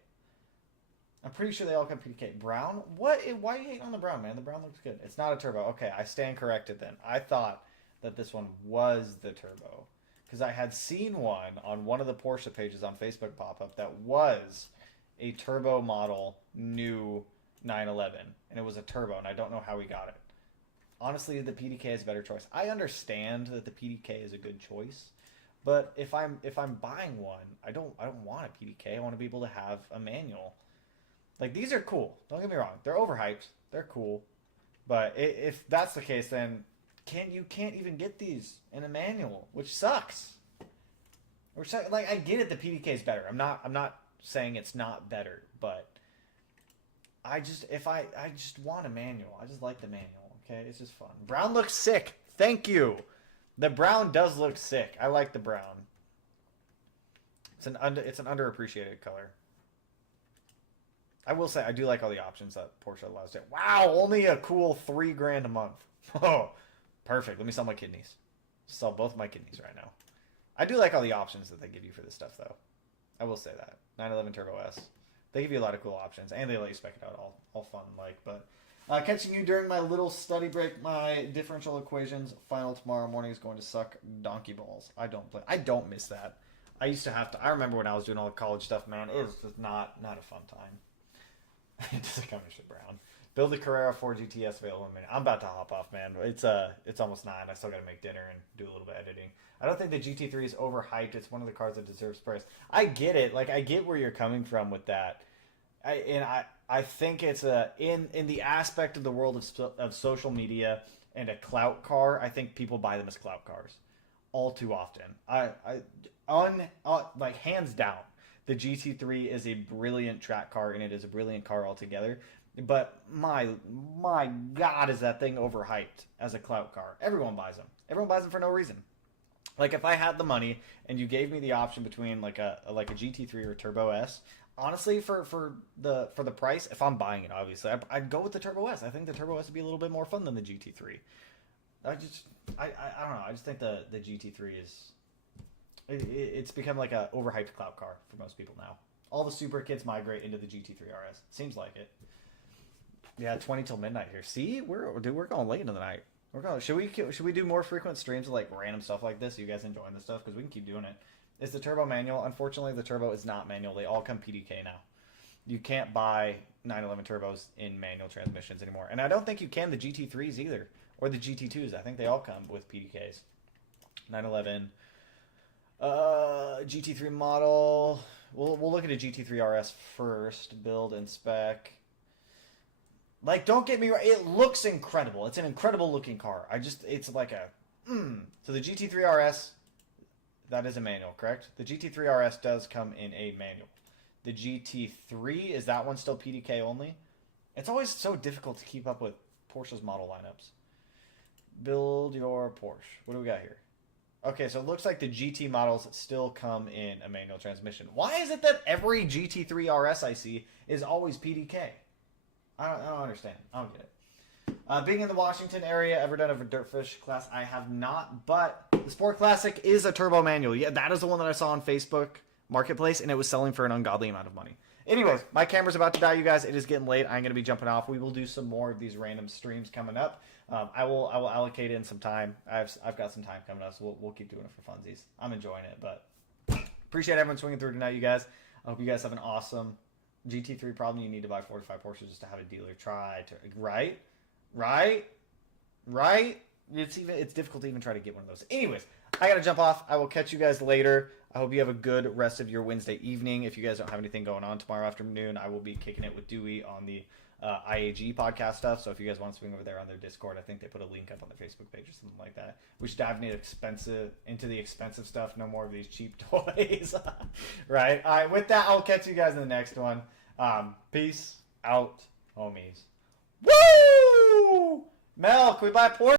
Brown? What? Why are you hating on the brown, man? The brown looks good. It's not a turbo. Okay, I stand corrected then. I thought that this one was the turbo. Because I had seen one on one of the Porsche pages on Facebook pop up that was a turbo model new 911. And it was a turbo, and I don't know how we got it. Honestly, the PDK is a better choice. I understand that the PDK is a good choice, but if I'm buying one, I don't want a PDK. I want to be able to have a manual. Like, these are cool. Don't get me wrong. They're overhyped. They're cool. But if that's the case, then you can't even get these in a manual, which sucks. Like, I get it, the PDK is better. I'm not saying it's not better, but I just want a manual. I just like the manual. Okay, it's just fun. Brown looks sick. Thank you. The brown does look sick. I like the brown. It's an underappreciated color. I will say I do like all the options that Porsche allows to. Wow, only a cool $3,000 a month. Oh, perfect. Let me sell my kidneys. Sell both my kidneys right now. I do like all the options that they give you for this stuff, though. I will say that. 911 Turbo S. They give you a lot of cool options, and they let you spec it out all fun like. But catching you during my little study break, my differential equations final tomorrow morning is going to suck donkey balls. I don't miss that. I used to have to. I remember when I was doing all the college stuff, man. It was just not a fun time. It doesn't come in shit brown. Build the Carrera 4 GTS available in a minute. I'm about to hop off, man. It's almost 9. I still got to make dinner and do a little bit of editing. I don't think the GT3 is overhyped. It's one of the cars that deserves praise. I get it. Like, I get where you're coming from with that. I think it's in the aspect of the world of social media and a clout car. I think people buy them as clout cars all too often. Like, hands down, the GT3 is a brilliant track car and it is a brilliant car altogether. But my God, is that thing overhyped as a clout car? Everyone buys them. Everyone buys them for no reason. Like if I had the money and you gave me the option between like a GT3 or a Turbo S, honestly, for the price, if I'm buying it, obviously, I'd go with the Turbo S. I think the Turbo S would be a little bit more fun than the GT3. I don't know. I just think the GT3 is it's become like a overhyped clout car for most people now. All the super kids migrate into the GT3 RS. Seems like it. Yeah, 20 till midnight here. See, we're going late into the night. We're going. Should we do more frequent streams of like random stuff like this? You guys enjoying this stuff? Because we can keep doing it. Is the turbo manual? Unfortunately, the turbo is not manual. They all come PDK now. You can't buy 911 turbos in manual transmissions anymore, and I don't think you can the GT3s either or the GT2s. I think they all come with PDKs. 911 GT3 model. We'll look at a GT3 RS first. Build and spec. Like, don't get me wrong. It looks incredible. It's an incredible looking car. It's like a So the GT3 RS, that is a manual, correct? The GT3 RS does come in a manual. The GT3, is that one still PDK only? It's always so difficult to keep up with Porsche's model lineups. Build your Porsche. What do we got here? Okay, so it looks like the GT models still come in a manual transmission. Why is it that every GT3 RS I see is always PDK? I don't understand. I don't get it. Being in the Washington area, ever done a Dirtfish class? I have not, but the Sport Classic is a turbo manual. Yeah, that is the one that I saw on Facebook Marketplace, and it was selling for an ungodly amount of money. Anyways, my camera's about to die, you guys. It is getting late. I'm going to be jumping off. We will do some more of these random streams coming up. I will allocate in some time. I've got some time coming up, so we'll keep doing it for funsies. I'm enjoying it, but appreciate everyone swinging through tonight, you guys. I hope you guys have an awesome GT3. Problem, you need to buy 4 to 5 Porsches just to have a dealer try to right. It's difficult to even try to get one of those. Anyways, I gotta jump off. I will catch you guys later. I hope you have a good rest of your Wednesday evening. If you guys don't have anything going on tomorrow afternoon, I will be kicking it with Dewey on the IAG podcast stuff. So if you guys want to swing over there on their Discord, I think they put a link up on their Facebook page or something like that. We should dive into the expensive stuff. No more of these cheap toys. Right? All right. With that, I'll catch you guys in the next one. Peace out, homies. Woo! Mel, can we buy a Porsche?